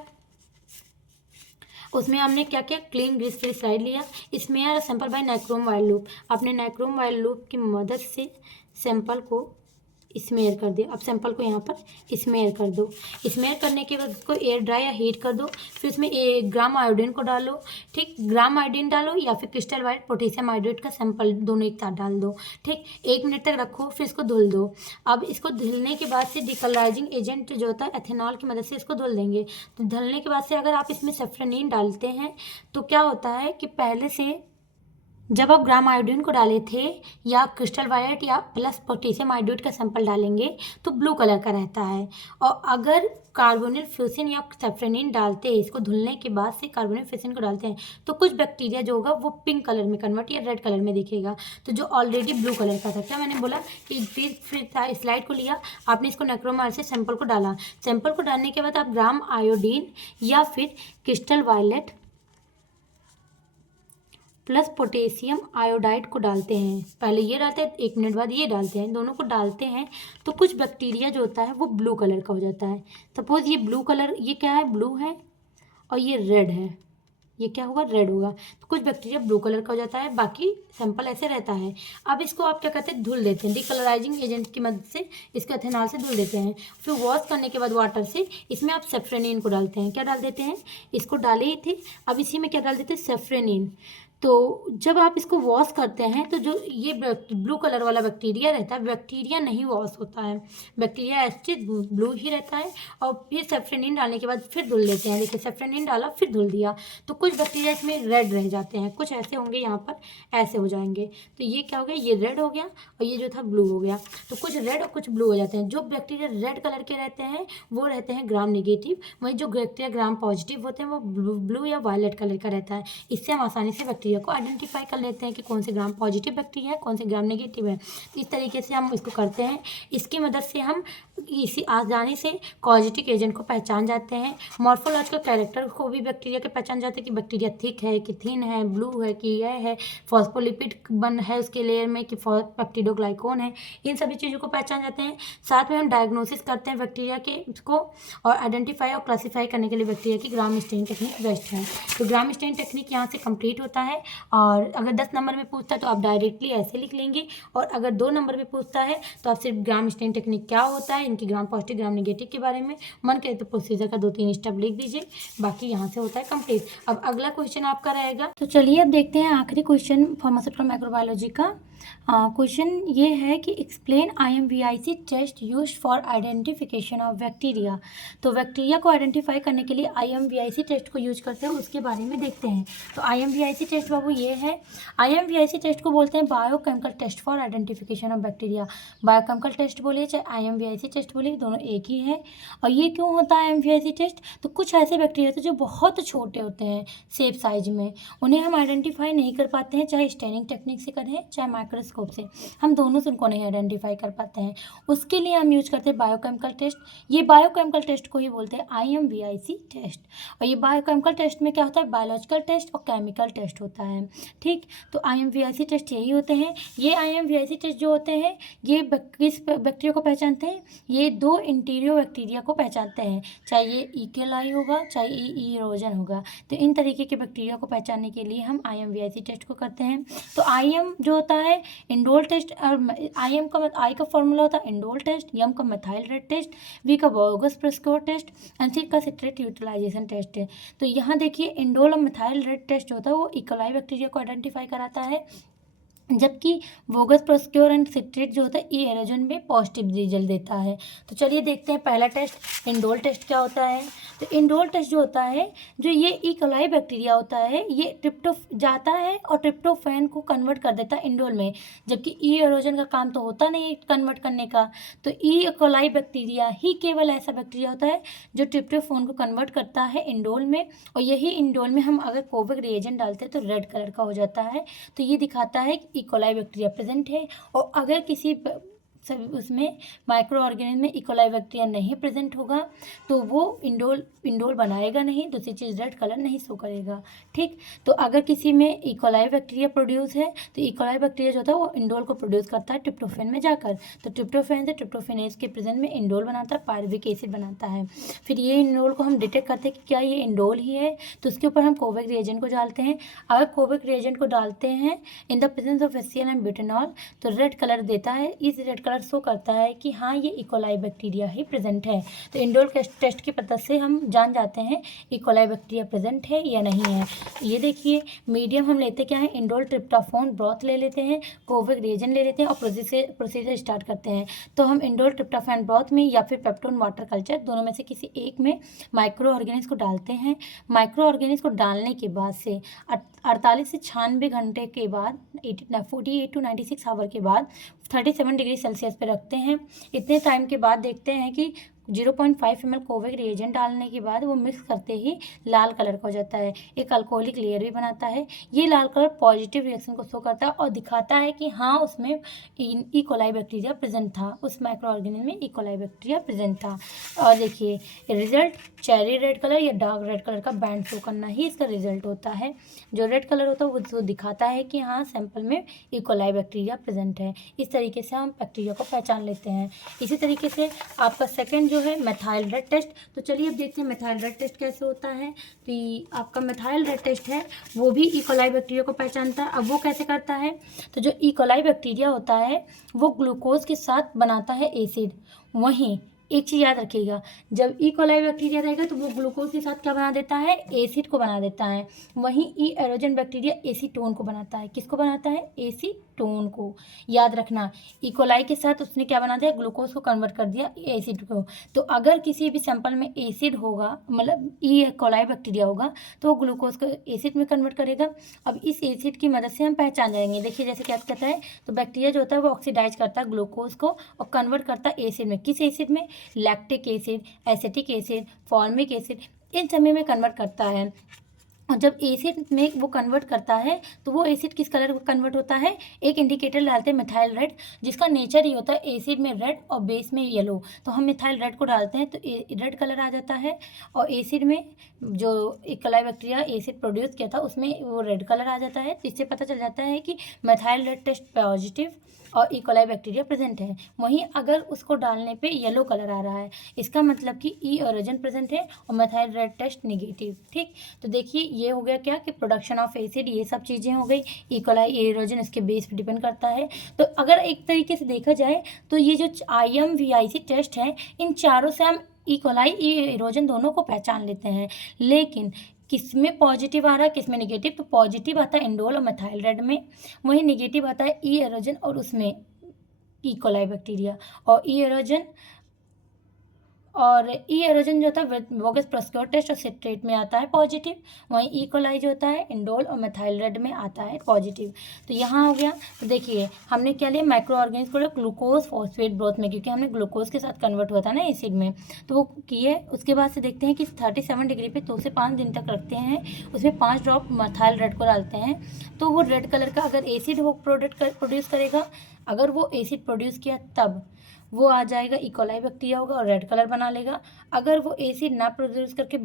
उसमें हमने क्या किया, क्लीन ग्रीस फ्री स्लाइड लिया, smear sample by nichrome wire loop. आपने नाइक्रोम वायल लूप की मदद से सैंपल को स्मेयर कर दिया। अब सैंपल को यहाँ पर स्मेयर कर दो। स्मेयर करने के बाद उसको एयर ड्राई या हीट कर दो। फिर उसमें 1 ग्राम आयोडीन को डालो। ठीक, ग्राम आयोडीन डालो या फिर क्रिस्टल वाइट पोटेशियम आयोडेट का सैंपल, दोनों एक साथ डाल दो। ठीक, 1 मिनट तक रखो, फिर इसको धुल दो। अब इसको धुलने के बाद से डिकलराइजिंग एजेंट जो होता है एथेनॉल की मदद से इसको धुल देंगे। तो धुलने के बाद से अगर आप इसमें सफ्रेनिन डालते हैं तो क्या होता है कि पहले से जब आप ग्राम आयोडीन को डाले थे या क्रिस्टल वायलेट या प्लस पोटेशियम आयोडेट का सैंपल डालेंगे तो ब्लू कलर का रहता है। और अगर कार्बोनिल फ्यूसिन या सफ्रेनिन डालते हैं, इसको धुलने के बाद से कार्बोनिल फ्यूसिन को डालते हैं तो कुछ बैक्टीरिया जो होगा वो पिंक कलर में कन्वर्ट या रेड कलर में दिखेगा, तो जो ऑलरेडी ब्लू कलर का था। क्या मैंने बोला कि फिर स्लाइड को लिया, आपने इसको नाइक्रोमार से सैंपल को डाला। सैंपल को डालने के बाद आप ग्राम आयोडीन या फिर crystal violet plus potassium iodide को डालते हैं। पहले ये डालते हैं, 1 मिनट बाद ये डालते हैं, दोनों को डालते हैं तो कुछ बैक्टीरिया जो होता है वो ब्लू कलर का हो जाता है। सपोज ये ब्लू कलर, ये क्या है, ब्लू है, और ये रेड है, ये क्या होगा, रेड होगा। तो कुछ बैक्टीरिया ब्लू कलर का हो जाता है, बाकी सैंपल ऐसे रहता है। अब इसको आप क्या कहते हैं, धुल देते हैं, डिकलराइजिंग एजेंट की मदद से इसको एथेनॉल से धुल देते हैं। फिर वॉश करने के बाद वाटर से इसमें आप सेफ्रेनिन को डालते हैं। क्या डाल देते हैं, इसको डाले ही थे, अब इसी में क्या डाल देते हैं, सेफ्रेनिन। तो जब आप इसको वॉश करते हैं तो जो ये ब्लू कलर वाला बैक्टीरिया रहता है, बैक्टीरिया नहीं वॉश होता है, बैक्टीरिया ऐसे ब्लू ही रहता है। और फिर सेफ्रेनिन डालने के बाद फिर धुल लेते हैं। देखिए, सेफ्रेनिन डाला फिर धुल दिया तो कुछ बैक्टीरिया इसमें रेड रह जाते हैं, कुछ ऐसे होंगे, यहाँ पर ऐसे हो जाएंगे। तो ये क्या हो गया, ये रेड हो गया और ये जो था ब्लू हो गया। तो कुछ रेड और कुछ ब्लू हो जाते हैं। जो बैक्टीरिया रेड कलर के रहते हैं वो रहते हैं ग्राम नेगेटिव, वहीं जो बैक्टीरिया ग्राम पॉजिटिव होते हैं वो ब्लू या वायलेट कलर का रहता है। इससे हम आसानी से बैक्टीरिया को आइडेंटिफाई कर लेते हैं कि कौन से ग्राम पॉजिटिव बैक्टीरिया है, कौन से ग्राम नेगेटिव है। तो इस तरीके से हम इसको करते हैं। इसकी मदद से हम इसी आसानी से कॉजेटिक एजेंट को पहचान जाते हैं। मॉर्फोलॉजिकल कैरेक्टर को भी बैक्टीरिया के पहचान जाते हैं कि बैक्टीरिया थिक है कि थिन है, ब्लू है कि यह है, फॉस्फोलिपिड बन है उसके लेयर में कि पेप्टिडोग्लाइकॉन है, इन सभी चीज़ों को पहचान जाते हैं। साथ में हम डायग्नोसिस करते हैं बैक्टीरिया के को, और आइडेंटिफाई और क्लासीफाई करने के लिए बैक्टीरिया की ग्राम स्टेन टेक्निक बेस्ट है। तो ग्राम स्टेन टेक्निक यहाँ से कंप्लीट होता है। और अगर 10 नंबर में पूछता है तो आप डायरेक्टली ऐसे लिख लेंगे, और अगर 2 नंबर में पूछता है तो आप सिर्फ ग्राम स्टेन टेक्निक क्या होता है, इनकी ग्राम पॉजिटिव ग्राम नेगेटिव के बारे में मन करे तो प्रोसीजर का 2-3 स्टेप लिख दीजिए, बाकी यहाँ से होता है कंप्लीट। अब अगला क्वेश्चन आपका रहेगा। तो चलिए अब देखते हैं आखिरी क्वेश्चन फार्मास्यूटिकल माइक्रोबायोलॉजी का। क्वेश्चन ये है कि explain IMVIC test used for identification of bacteria. तो बैक्टीरिया को आइडेंटिफाई करने के लिए IMVIC टेस्ट को यूज करते हैं, उसके बारे में देखते हैं। तो IMVIC टेस्ट बाबू ये है, IMVIC टेस्ट को बोलते हैं biochemical test for identification of bacteria. Biochemical test बोलिए चाहे IMVIC टेस्ट बोलिए, दोनों एक ही है। और ये क्यों होता है IMVIC टेस्ट? तो कुछ ऐसे बैक्टीरिया होते हैं जो बहुत छोटे होते हैं शेप साइज में, उन्हें हम आइडेंटिफाई नहीं कर पाते हैं, चाहे स्टेनिंग टेक्निक से करें चाहे माइक्रोस्कोप से, हम दोनों से उनको नहीं आइडेंटिफाई कर पाते हैं। उसके लिए हम यूज करते हैं बायोकेमिकल टेस्ट। ये बायोकेमिकल टेस्ट को ही बोलते हैं IMVIC टेस्ट। और ये बायोकेमिकल टेस्ट में क्या होता है, बायोलॉजिकल टेस्ट और केमिकल टेस्ट होता है। ठीक, तो IMVIC टेस्ट यही होते हैं। ये IMVIC टेस्ट जो होते हैं ये किस बैक्टीरिया को पहचानते हैं, ये दो इंटीरियो बैक्टीरिया को पहचानते हैं, चाहे ये इकोलाई होगा चाहे ई इरोजन होगा। तो इन तरीके के बैक्टीरिया को पहचानने के लिए हम IMVIC टेस्ट को करते हैं। तो IM जो होता है इंडोल टेस्ट, और IM का I का फॉर्मूला होता है इंडोल टेस्ट, M का मेथाइल रेड टेस्ट, V का बोगस प्रेस्क्योर टेस्ट, एंड C का सिट्रेट यूटिलाइजेशन टेस्ट है। तो यहाँ देखिए इंडोल और मेथाइल रेड टेस्ट होता है वो इकोलाई बैक्टीरिया को आइडेंटिफाई कराता है, जबकि वोगस प्रोस्क्योर एंड सिट्रेट जो होता है ई एरोजन में पॉजिटिव रिजल्ट देता है। तो चलिए देखते हैं पहला टेस्ट इंडोल टेस्ट क्या होता है। तो इंडोल टेस्ट जो होता है, जो ये ई कोलाई बैक्टीरिया होता है, ये जाता है और ट्रिप्टोफैन को कन्वर्ट कर देता है इंडोल में, जबकि ई एरोजन का काम तो होता नहीं कन्वर्ट करने का। तो ई कोलाई बैक्टीरिया ही केवल ऐसा बैक्टीरिया होता है जो ट्रिप्टोफैन को कन्वर्ट करता है इंडोल में, और यही इंडोल में हम अगर कोविक रिएजेंट डालते हैं तो रेड कलर का हो जाता है। तो ये दिखाता है कि इकोलाई बैक्टीरिया प्रेजेंट है। और अगर किसी उसमें माइक्रो ऑर्गेनिज्म में इकोलाई बैक्टीरिया नहीं प्रेजेंट होगा तो वो इंडोल बनाएगा नहीं, दूसरी चीज़ रेड कलर नहीं शो करेगा। ठीक, तो अगर किसी में इकोलाई बैक्टीरिया प्रोड्यूस है तो इकोलाई बैक्टीरिया जो होता है वो इंडोल को प्रोड्यूस करता है ट्रिप्टोफैन में जाकर। तो ट्रिप्टोफैन से ट्रिप्टोफेनेज के प्रेजेंट में इंडोल बनाता है, पायरुविक एसिड बनाता है। फिर ये इंडोल को हम डिटेक्ट करते हैं कि क्या ये इंडोल ही है, तो उसके ऊपर हम कोविक रिएजेंट को डालते हैं। अगर कोविक रिएजेंट को डालते हैं in the presence of HCl and butanol तो रेड कलर देता है। इस रेड कलर शो करता है कि हाँ ये इकोलाई बैक्टीरिया ही प्रेजेंट है। तो इंडोल टेस्ट की पद्धति से हम जान जाते हैं इकोलाई बैक्टीरिया प्रेजेंट है या नहीं है। ये देखिए मीडियम हम लेते क्या है, इंडोल ट्रिप्टोफैन ब्रॉथ ले लेते हैं, कोविक रिएजेंट ले लेते हैं और प्रोसीजर स्टार्ट करते हैं। तो हम इंडोल ट्रिप्टोफैन ब्रॉथ में या फिर पेप्टोन वाटर कल्चर दोनों में से किसी एक में माइक्रो ऑर्गेनिज्म को डालते हैं। माइक्रो ऑर्गेनिज्म को डालने के बाद से 48 से 96 घंटे के बाद 48 to 96 आवर के बाद 37 डिग्री सेल्सियस पे रखते हैं। इतने टाइम के बाद देखते हैं कि 0.5 ml कोविक रिएजेंट डालने के बाद वो मिक्स करते ही लाल कलर का हो जाता है, एक अल्कोहलिक लेयर भी बनाता है। ये लाल कलर पॉजिटिव रिएक्शन को शो करता है और दिखाता है कि हाँ उसमें ई कोलाई बैक्टीरिया प्रेजेंट था, उस माइक्रो ऑर्गेनिज्म में ई कोलाई बैक्टीरिया प्रेजेंट था। और देखिए रिजल्ट चेरी रेड कलर या डार्क रेड कलर का बैंड शो करना ही इसका रिजल्ट होता है। जो रेड कलर होता है वो दिखाता है कि हाँ सैंपल में ई कोलाई बैक्टीरिया प्रेजेंट है। इस तरीके से हम बैक्टीरिया को पहचान लेते हैं। इसी तरीके से आपका सेकेंड जो है मेथाइल रेड टेस्ट। तो चलिए अब देखते हैं मेथाइल रेड टेस्ट कैसे होता है। तो आपका मेथाइल रेड टेस्ट है वो भी ई कोलाई बैक्टीरिया को पहचानता है। अब वो कैसे करता है, तो जो ई कोलाई बैक्टीरिया होता है वो ग्लूकोज के साथ बनाता है एसिड। वहीं एक चीज़ याद रखिएगा, जब ई कोलाई बैक्टीरिया रहेगा तो वो ग्लूकोज के साथ क्या बना देता है, एसिड को बना देता है। वहीं ई एरोजन बैक्टीरिया एसीटोन को बनाता है। किसको बनाता है, एसीटोन को। याद रखना ई कोलाई के साथ उसने क्या बना दिया, ग्लूकोज को कन्वर्ट कर दिया एसिड को। तो अगर किसी भी सैंपल में एसिड होगा, मतलब ई कोलाई बैक्टीरिया होगा, तो वो ग्लूकोज को एसिड में कन्वर्ट करेगा। अब इस एसिड की मदद से हम पहचान जाएंगे। देखिए जैसे क्या कहता है, तो बैक्टीरिया जो होता है वो ऑक्सीडाइज करता है ग्लूकोज को और कन्वर्ट करता है एसिड में। किस एसिड में, lactic acid, acetic acid, formic acid, इन सभी में कन्वर्ट करता है। और जब एसिड में वो कन्वर्ट करता है तो वो एसिड किस कलर में कन्वर्ट होता है, एक इंडिकेटर डालते हैं मिथाइल रेड, जिसका नेचर ही होता है एसिड में रेड और बेस में येलो। तो हम मिथाइल रेड को डालते हैं तो रेड कलर आ जाता है, और एसिड में जो इकोलाई बैक्टीरिया एसिड प्रोड्यूस किया था उसमें वो रेड कलर आ जाता है। तो इससे पता चल जाता है कि मिथाइल रेड टेस्ट पॉजिटिव और इकोलाई बैक्टीरिया प्रेजेंट है। वहीं अगर उसको डालने पे येलो कलर आ रहा है, इसका मतलब कि ई ओरिजिन प्रेजेंट है और मिथाइल रेड टेस्ट नेगेटिव। ठीक, तो देखिए ये हो गया क्या कि प्रोडक्शन ऑफ एसिड, ये सब चीज़ें हो गई। इकोलाई एरोजन इसके बेस पे डिपेंड करता है। तो अगर एक तरीके से देखा जाए तो ये जो IMVIC टेस्ट है, इन चारों से हम इकोलाई एरोजन दोनों को पहचान लेते हैं। लेकिन किस में पॉजिटिव आ रहा है, किस में निगेटिव, तो पॉजिटिव आता है इंडोल और मेथाइल रेड में, वहीं निगेटिव आता है ई एरोजन और उसमें ई कोलाई बैक्टीरिया, और ई एरोजन जो होता है बोगस प्रोस्क्योर टेस्ट और सिट्रेट में आता है पॉजिटिव, वहीं ई कोलाई जो होता है इंडोल और मेथाइल रेड में आता है पॉजिटिव। तो यहाँ हो गया। तो देखिए हमने क्या लिया, माइक्रो ऑर्गेनिज्म को ग्लूकोज फॉस्फेट ब्रोथ में, क्योंकि हमने ग्लूकोज के साथ कन्वर्ट हुआ था ना एसिड में, तो वो किए। उसके बाद से देखते हैं कि 37 डिग्री पे 2 से 5 दिन तक रखते हैं, उसमें 5 ड्रॉप मेथाइल रेड को डालते हैं, तो वो रेड कलर का अगर एसिड वो प्रोड्यूस करेगा, अगर वो एसिड प्रोड्यूस किया तब वो आ जाएगा ई कोलाई बैक्टीरिया होगा और रेड कलर बना लेगा। अगर वो एसिड ना प्रोड्यूस करके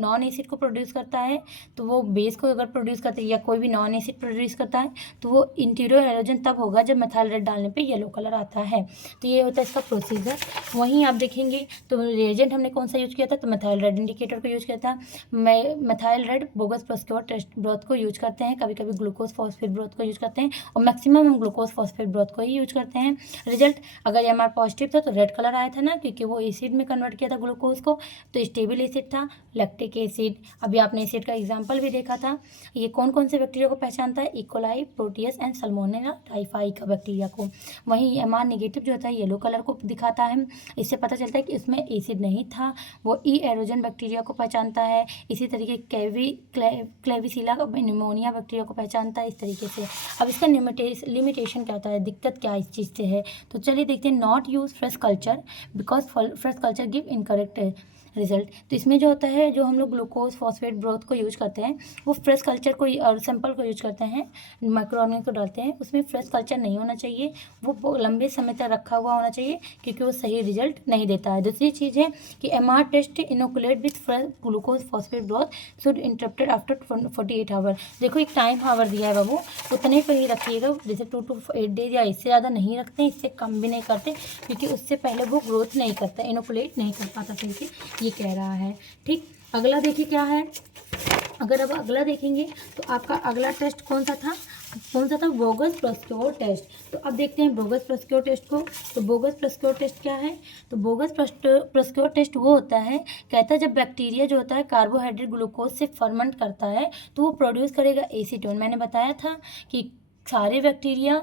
नॉन एसिड को प्रोड्यूस करता है, तो वो बेस को अगर प्रोड्यूस करता है या कोई भी नॉन एसिड प्रोड्यूस करता है, तो वो इंटीरियर एरोजन तब होगा जब मेथाइल रेड डालने पे येलो कलर आता है। तो ये होता है इसका प्रोसीजर। वहीं आप देखेंगे तो रिएजेंट हमने कौन सा यूज किया था, तो मेथाइल रेड इंडिकेटर को यूज किया था। मेथाइल रेड बोगस प्रोस्क्योर टेस्ट ब्रोथ को यूज करते हैं, कभी कभी ग्लूकोज फॉस्फेट ब्रोथ को यूज करते हैं, और मैक्सिमम हम ग्लूकोज फॉस्फेट ब्रोथ को ही यूज करते हैं। रिजल्ट अगर एमआर पॉजिटिव था तो रेड कलर आया था ना, क्योंकि वो एसिड में कन्वर्ट किया था ग्लूकोज को, तो स्टेबल एसिड था, लैक्टिक एसिड। अभी आपने एसिड का एग्जांपल भी देखा था। ये कौन कौन से बैक्टीरिया को पहचानता है, E coli, Proteus and Salmonella typhi का बैक्टीरिया को। वहीं एमआर नेगेटिव जो होता है येलो कलर को दिखाता है, इससे पता चलता है कि इसमें एसिड नहीं था। वो ई एरोजन बैक्टीरिया को पहचानता है। इसी तरीके क्लेविसिला निमोनिया बैक्टीरिया को पहचानता है इस तरीके से। अब इसका लिमिटेशन क्या होता है, दिक्कत क्या इस चीज़ से है, तो चलिए देखते हैं। Not use fresh culture because fresh culture give incorrect result. तो इसमें जो होता है, जो हम लोग ग्लूकोज फॉस्फेट ब्रोथ को यूज करते हैं, वो फ्रेश कल्चर को और सैंपल को यूज करते हैं, माइक्रो ऑर्गेनिज्म को डालते हैं, उसमें फ्रेश कल्चर नहीं होना चाहिए, वो लंबे समय तक रखा हुआ होना चाहिए, क्योंकि वो सही रिजल्ट नहीं देता है। दूसरी चीज़ है कि MR test inoculate with fresh glucose phosphate broth should interrupted after 48 hour. देखो एक टाइम आवर दिया है बाबू, उतने पर ही रखिएगा, जैसे 2 to 8 डेज या इससे ज़्यादा नहीं रखते, इससे कम भी नहीं करते, क्योंकि उससे पहले वो ग्रोथ नहीं करता, इनोकुलेट नहीं कर पाता सही से, ये कह रहा है। ठीक, अगला देखिए क्या है। अगर अब अगला देखेंगे तो आपका अगला टेस्ट कौन सा था, बोगस प्रोस्क्योर टेस्ट। तो अब देखते हैं बोगस प्रोस्क्योर टेस्ट को। तो बोगस प्रोस्क्योर टेस्ट क्या है, तो बोगस प्रोस्क्योर टेस्ट वो होता है, कहता है जब बैक्टीरिया जो होता है कार्बोहाइड्रेट ग्लूकोज से फर्मेंट करता है, तो वो प्रोड्यूस करेगा एसीटोन। मैंने बताया था कि सारे बैक्टीरिया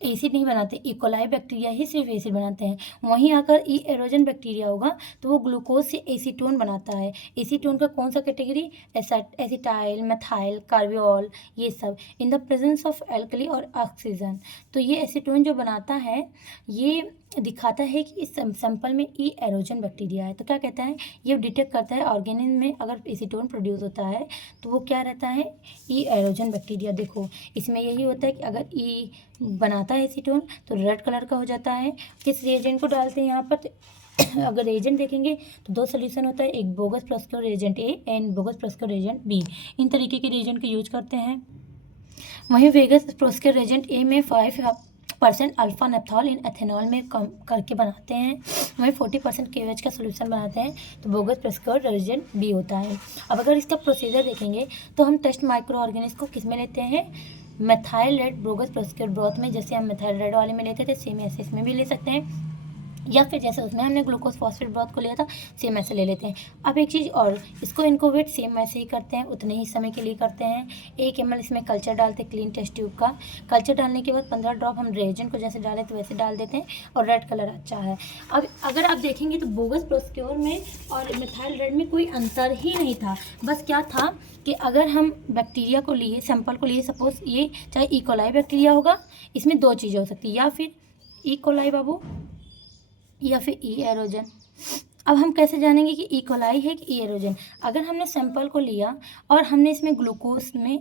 एसिड नहीं बनाते, ई कोलाई बैक्टीरिया ही सिर्फ एसिड बनाते हैं। वहीं आकर ई एरोजन बैक्टीरिया होगा तो वो ग्लूकोज से एसीटोन बनाता है। एसीटोन का कौन सा कैटेगरी, एसिटाइल, मेथाइल, कार्बियोल, ये सब in the presence of alkali और ऑक्सीजन। तो ये एसीटोन जो बनाता है, ये दिखाता है कि इस सैंपल में ई एरोजन बैक्टीरिया है। तो क्या कहता है, ये डिटेक्ट करता है ऑर्गेनिज्म में अगर एसीटोन प्रोड्यूस होता है तो वो क्या रहता है, ई एरोजन बैक्टीरिया। देखो इसमें यही होता है कि अगर ई बनाता है एसीटोन तो रेड कलर का हो जाता है। किस रिएजेंट को डालते हैं यहाँ पर, तो अगर एजेंट देखेंगे तो 2 सोल्यूशन होता है, एक bogus procure agent A and bogus procure agent B. इन तरीके के रिएजेंट को यूज करते हैं। वहीं वेगस प्रोस्क्योर एजेंट ए में 5% अल्फा नेप्थॉल इन एथेनॉल में कम करके बनाते हैं, वहीं 40% KOH का सोल्यूशन बनाते हैं, तो बोगस प्रोस्क्योर एजेंट बी होता है। अब अगर इसका प्रोसीजर देखेंगे तो हम टेस्ट माइक्रो ऑर्गेनिज्म को किस में लेते हैं, मेथाइल रेड बोगस प्रोस्क्योर ब्रोथ में, जैसे हम मेथाइल रेड वाले में लेते थे सेम ऐसे इसमें भी ले सकते हैं, या फिर जैसे उसमें हमने ग्लूकोज फॉस्फेट ब्रोथ को लिया था सेम ऐसे ले लेते हैं। अब एक चीज़ और, इसको इनकोवेट सेम ऐसे ही करते हैं, उतने ही समय के लिए करते हैं। 1 ml इसमें कल्चर डालते हैं क्लीन टेस्ट ट्यूब का। कल्चर डालने के बाद 15 ड्रॉप हम रिएजेंट को जैसे डाले तो वैसे डाल देते हैं, और रेड कलर अच्छा है। अब अगर आप देखेंगे तो बोगस प्रोस्क्योर में और मेथाइल रेड में कोई अंतर ही नहीं था। बस क्या था कि अगर हम बैक्टीरिया को लिए, सैंपल को लिए, सपोज ये चाहे ई कोलाई बैक्टीरिया होगा, इसमें 2 चीज़ें हो सकती है, या फिर ई कोलाई बाबू या फिर ई एरोजन। अब हम कैसे जानेंगे कि ई कोलाई है कि ई एरोजन, अगर हमने सैंपल को लिया और हमने इसमें ग्लूकोज में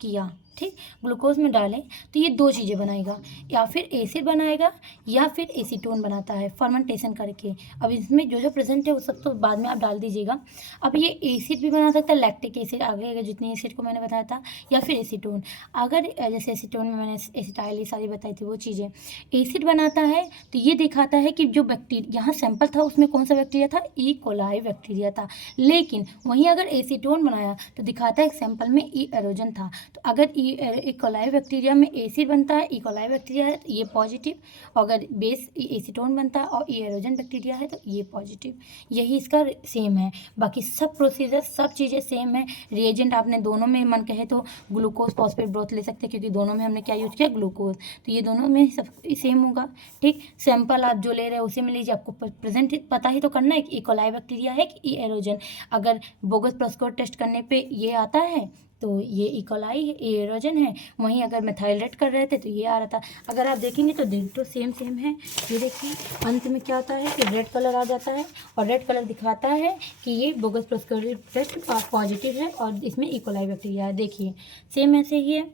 किया, ठीक, ग्लूकोज में डालें तो ये 2 चीज़ें बनाएगा, या फिर एसिड बनाएगा या फिर एसीटोन बनाता है फर्मेंटेशन करके। अब इसमें जो जो प्रेजेंट है वो सब तो बाद में आप डाल दीजिएगा। अब ये एसिड भी बना सकता है, लैक्टिक एसिड आगे अगर जितनी एसिड को मैंने बताया था, या फिर एसीटोन। अगर जैसे एसीटोन में मैंने एसिटाइल ये सारी बताई थी वो चीज़ें, एसिड बनाता है तो ये दिखाता है कि जो बैक्टीरिया यहाँ सैंपल था उसमें कौन सा बैक्टीरिया था, ई कोलाई बैक्टीरिया था। लेकिन वहीं अगर एसीटोन बनाया तो दिखाता है सैंपल में ई एरोजन था। तो अगर ई इकोलाई बैक्टीरिया में एसिड बनता है, इकोलाई बैक्टीरिया है तो ये पॉजिटिव, अगर बेस एसीटोन बनता है और एरोजन बैक्टीरिया है तो ये पॉजिटिव। यही इसका सेम है, बाकी सब प्रोसीजर सब चीज़ें सेम है। रिएजेंट आपने दोनों में मन कहे तो ग्लूकोज फॉस्फेट ब्रोथ ले सकते हैं, क्योंकि दोनों में हमने क्या यूज़ किया, ग्लूकोज, तो ये दोनों में सब सेम होगा। ठीक, सैंपल आप जो ले रहे हैं उसी में लीजिए, आपको प्रेजेंट पता ही तो करना है कि इकोलाई बैक्टीरिया है कि एरोजन। अगर बोगस प्रोस्कोर टेस्ट करने पे ये आता है तो ये इकोलाई एरोजन है, वहीं अगर मेथाइल रेड कर रहे थे तो ये आ रहा था। अगर आप देखेंगे तो डिटो सेम सेम है। ये देखिए अंत में क्या होता है कि रेड कलर आ जाता है, और रेड कलर दिखाता है कि ये बोगस प्रोस्कोर टेस्ट पॉजिटिव है और इसमें इकोलाई बैक्टीरिया है। देखिए सेम ऐसे ही है,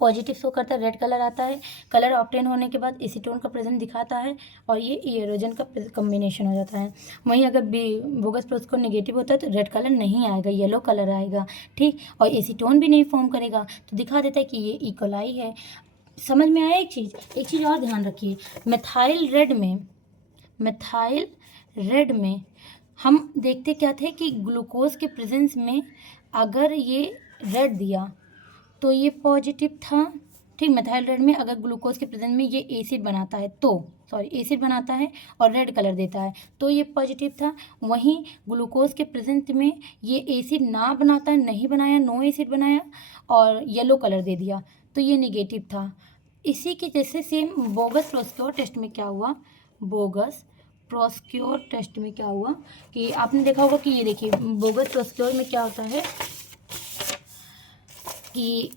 पॉजिटिव शो करता है, रेड कलर आता है, कलर ऑब्टेन होने के बाद एसीटोन का प्रेजेंट दिखाता है और ये एरोजन का कम्बिनेशन हो जाता है। वहीं अगर बोगस प्रोस्कोर नेगेटिव होता है तो रेड कलर नहीं आएगा, येलो कलर आएगा। ठीक, और एसीटोन भी नहीं फॉर्म करेगा, तो दिखा देता है कि ये इकोलाई है। समझ में आया? एक चीज़ और ध्यान रखिए, मिथाइल रेड में हम देखते क्या थे कि ग्लूकोज के प्रेजेंस में अगर ये रेड दिया तो ये पॉजिटिव था। ठीक, मिथाइल रेड में अगर ग्लूकोज के प्रेजेंस में ये एसिड बनाता है एसिड बनाता है और रेड कलर देता है तो ये पॉजिटिव था। वहीं ग्लूकोज के प्रेजेंस में ये एसिड ना बनाता है, नहीं बनाया, नो एसिड बनाया और येलो कलर दे दिया तो ये नेगेटिव था। इसी के जैसे सेम बोगस प्रोस्क्योर टेस्ट में क्या हुआ, बोगस प्रोस्क्योर टेस्ट में क्या हुआ कि आपने देखा होगा कि ये देखिए बोगस प्रोस्क्योर में क्या होता है कि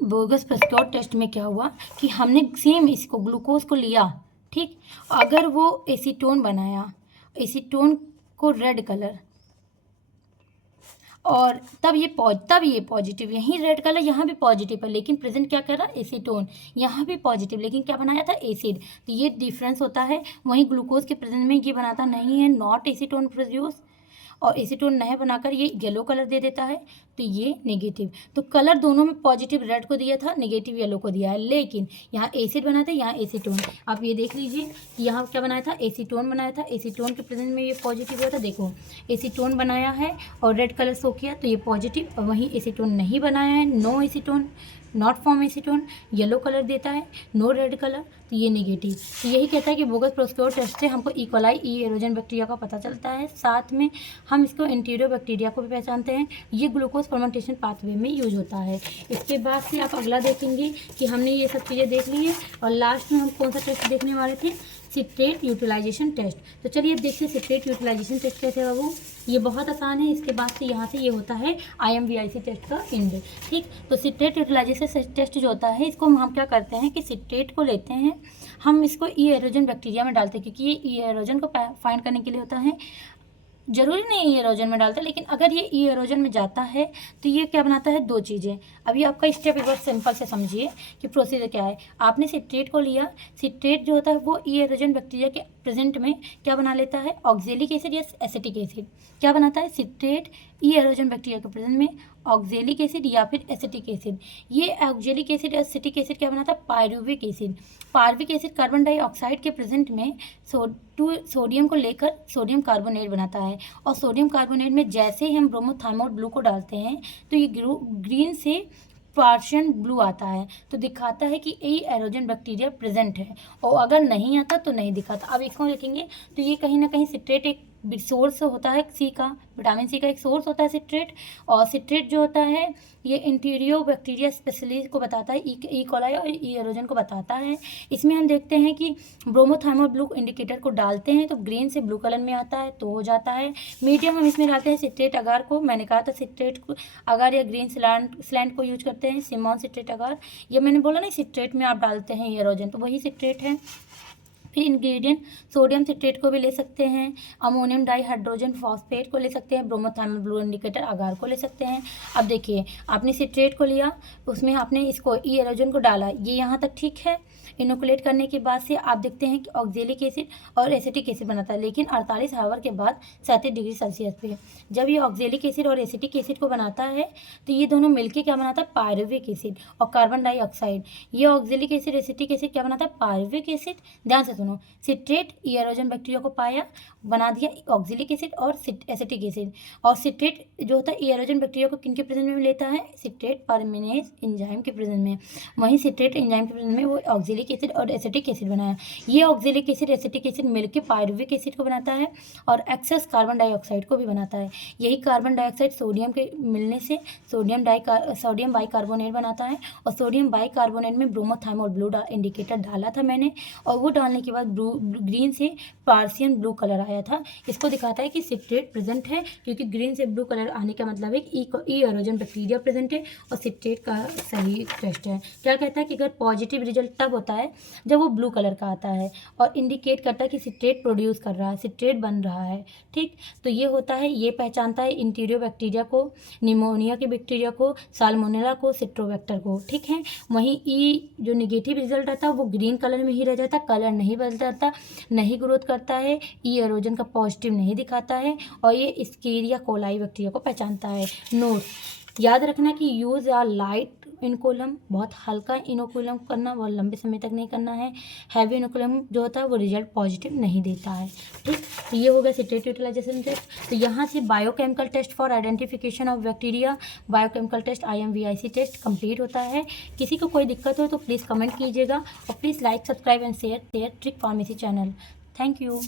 बोगस प्रोस्क्योर टेस्ट में क्या हुआ कि हमने सेम इसको ग्लूकोज को लिया, ठीक, अगर वो एसीटोन बनाया, एसीटोन को रेड कलर और तब ये पॉजिटिव, यहीं रेड कलर यहाँ भी पॉजिटिव है, लेकिन प्रेजेंट क्या कर रहा है, एसीटोन, यहाँ भी पॉजिटिव, लेकिन क्या बनाया था, एसिड, तो ये डिफरेंस होता है। वहीं ग्लूकोज के प्रेजेंट में ये बनाता नहीं है, नॉट एसीटोन प्रोड्यूस, और एसीटोन नहीं बनाकर ये येलो कलर दे देता है तो ये नेगेटिव। तो कलर दोनों में पॉजिटिव रेड को दिया था, नेगेटिव येलो को दिया है, लेकिन यहाँ एसिड बनाया था, यहाँ एसीटोन। आप ये देख लीजिए कि यहाँ क्या बनाया था, एसीटोन बनाया था, एसीटोन के प्रेजेंस में ये पॉजिटिव हुआ था। देखो एसीटोन बनाया है और रेड कलर शो किया तो ये पॉजिटिव, और वहीं एसीटोन नहीं बनाया है, no acetone, not form acetone, yellow colour देता है, नो रेड कलर, तो ये नेगेटिव। तो यही कहता है कि बोगस प्रोस्क्योर टेस्ट से हमको इकोलाई एरोजन बैक्टीरिया का पता चलता है, साथ में हम इसको एंटीरियो बैक्टीरिया को भी पहचानते हैं। ये ग्लूकोज फर्मेंटेशन पाथवे में यूज होता है। इसके बाद से आप अगला देखेंगे कि हमने ये सब चीज़ें देख ली है और लास्ट में हम कौन सा टेस्ट देखने वाले थे, सिट्रेट यूटिलाइजेशन टेस्ट। तो चलिए अब देखते हैं सिट्रेट यूटिलाइजेशन टेस्ट कैसे है बाबू। ये बहुत आसान है। इसके बाद से यहाँ से ये होता है IMVIC टेस्ट का एंड। ठीक, तो सिट्रेट यूटिलाइजेशन टेस्ट जो होता है इसको हम क्या करते हैं कि सिट्रेट को लेते हैं, हम इसको एरोजन बैक्टीरिया में डालते हैं, क्योंकि ये एरोजन को फाइंड करने के लिए होता है। जरूरी नहीं है एरोजन में डालते, लेकिन अगर ये एरोजन में जाता है तो ये क्या बनाता है, दो चीज़ें। अभी आपका स्टेप एक बार सिंपल से समझिए कि प्रोसीजर क्या है। आपने सिट्रेट को लिया, सिट्रेट जो होता है वो एरोजन बैक्टीरिया के प्रेजेंट में क्या बना लेता है, ऑक्जेलिक एसिड या एसिटिक एसिड। क्या बनाता है, सिट्रेट एरोजन बैक्टीरिया के प्रेजेंट में ऑक्जेलिक एसिड या फिर एसिटिक एसिड। ये ऑक्जेलिक एसिड और एसिटिक एसिड क्या बनाता है, pyruvic acid. Pyruvic acid carbon dioxide के प्रेजेंट में सोडियम को लेकर सोडियम कार्बोनेट बनाता है, और सोडियम कार्बोनेट में जैसे ही हम ब्रोमोथाइमोल ब्लू को डालते हैं तो ये ग्रीन से पार्शियन ब्लू आता है, तो दिखाता है कि ये एरोजन बैक्टीरिया प्रेजेंट है, और अगर नहीं आता तो नहीं दिखाता। अब इसको देखेंगे तो ये कहीं ना कहीं सिट्रेट एक सोर्स होता है सी का, विटामिन सी का एक सोर्स होता है सिट्रेट। और सिट्रेट जो होता है ये इंटीरियो बैक्टीरिया स्पेशलिस्ट को बताता है, ई कोलाई और एरोजन को बताता है। इसमें हम देखते हैं कि ब्रोमोथाइमोल ब्लू इंडिकेटर को डालते हैं तो ग्रीन से ब्लू कलर में आता है तो हो जाता है। मीडियम हम इसमें डालते हैं सिट्रेट अगार को, मैंने कहा था सिट्रेट को अगार या ग्रीन स्लैंड को यूज करते हैं, सिमोन सिट्रेट अगार। ये मैंने बोला ना सिट्रेट में आप डालते हैं एरोजन, तो वही सिट्रेट है। फिर इंग्रेडिएंट सोडियम सिट्रेट को भी ले सकते हैं, अमोनियम डाइहाइड्रोजन फॉस्फेट को ले सकते हैं, ब्रोमोथाइमोल ब्लू इंडिकेटर अगार को ले सकते हैं। अब देखिए आपने सिट्रेट को लिया, उसमें आपने इसको एरोजन को डाला, ये यहाँ तक ठीक है। इनोकुलेट करने के बाद से आप देखते हैं कि ऑक्जेलिक एसिड और एसिटिक एसिड बनाता है, लेकिन 48 आवर के बाद 37 डिग्री सेल्सियस पे जब ये ऑक्जेलिक एसिड और एसिटिक एसिड को बनाता है तो ये दोनों मिलके क्या बनाता है, पायरुविक एसिड और कार्बन डाइऑक्साइड। ये ऑक्जेलिक एसिड एसिटिक एसिड क्या बनाता है, पायरुविक एसिड। ध्यान से सुनो, दोनों। सिट्रेट एरोजन बैक्टीरिया को पाया, बना दिया ऑक्जेलिक एसिड और एसिटिक एसिड। और सिट्रेट जो होता है एरोजन बैक्टीरिया को किन के प्रेजेंस में लेता है, सिट्रेट परमेनेज एंजाइम के प्रेजेंस में। वहीं सिट्रेट एंजाइम के प्रेजेंस में वो ऑक्जेलिक एसिड और एसिटिक एसिड बनाया। ये ऑक्जेलिक एसिड एसिटिक एसिड मिलकर पायरुविक एसिड को बनाता है और एक्सेस कार्बन डाइऑक्साइड को भी बनाता है। यही कार्बन डाइऑक्साइड सोडियम के मिलने से सोडियम बाइकार्बोनेट बनाता है। और सोडियम बाइकार्बोनेट में ब्रोमोथाइमोल ब्लू इंडिकेटर डाला था मैंने, और वो डालने के बाद ग्रीन से पार्सियन ब्लू कलर आया था। इसको दिखाता है कि सिट्रेट प्रेजेंट है, क्योंकि ग्रीन से ब्लू कलर आने का मतलब है कि एरोजन बैक्टीरिया प्रेजेंट है और सिट्रेट का सही टेस्ट है। क्या कहता है कि अगर पॉजिटिव रिजल्ट तब होता है जब वो ब्लू कलर का आता है और इंडिकेट करता है कि सिट्रेट प्रोड्यूस कर रहा है, सिट्रेट बन रहा है। ठीक, तो ये होता है, ये पहचानता है इंटीरियो बैक्टीरिया को, निमोनिया के बैक्टीरिया को, साल्मोनेला को, सिट्रोबैक्टर को। ठीक है, वहीं ई जो निगेटिव रिजल्ट आता है वो ग्रीन कलर में ही रह जाता, कलर नहीं बदलता, नहीं ग्रोथ करता है, ई एरोजन का पॉजिटिव नहीं दिखाता है, और ये एस्केरिया कोलाई बैक्टीरिया को पहचानता है। नोट याद रखना कि यूज़ आ लाइट इनोकुलम, बहुत हल्का इनोकुलम करना, बहुत लंबे समय तक नहीं करना है। हैवी इनोकुलम जो होता है वो रिजल्ट पॉजिटिव नहीं देता है। ठीक, तो ये हो गया सिट्रेट यूटिलाइजेशन टेस्ट। तो यहाँ से biochemical test for identification of bacteria, biochemical test IMVIC test complete होता है। किसी को कोई दिक्कत हो तो प्लीज़ कमेंट कीजिएगा और please like, subscribe and share trick pharmacy channel. Thank you.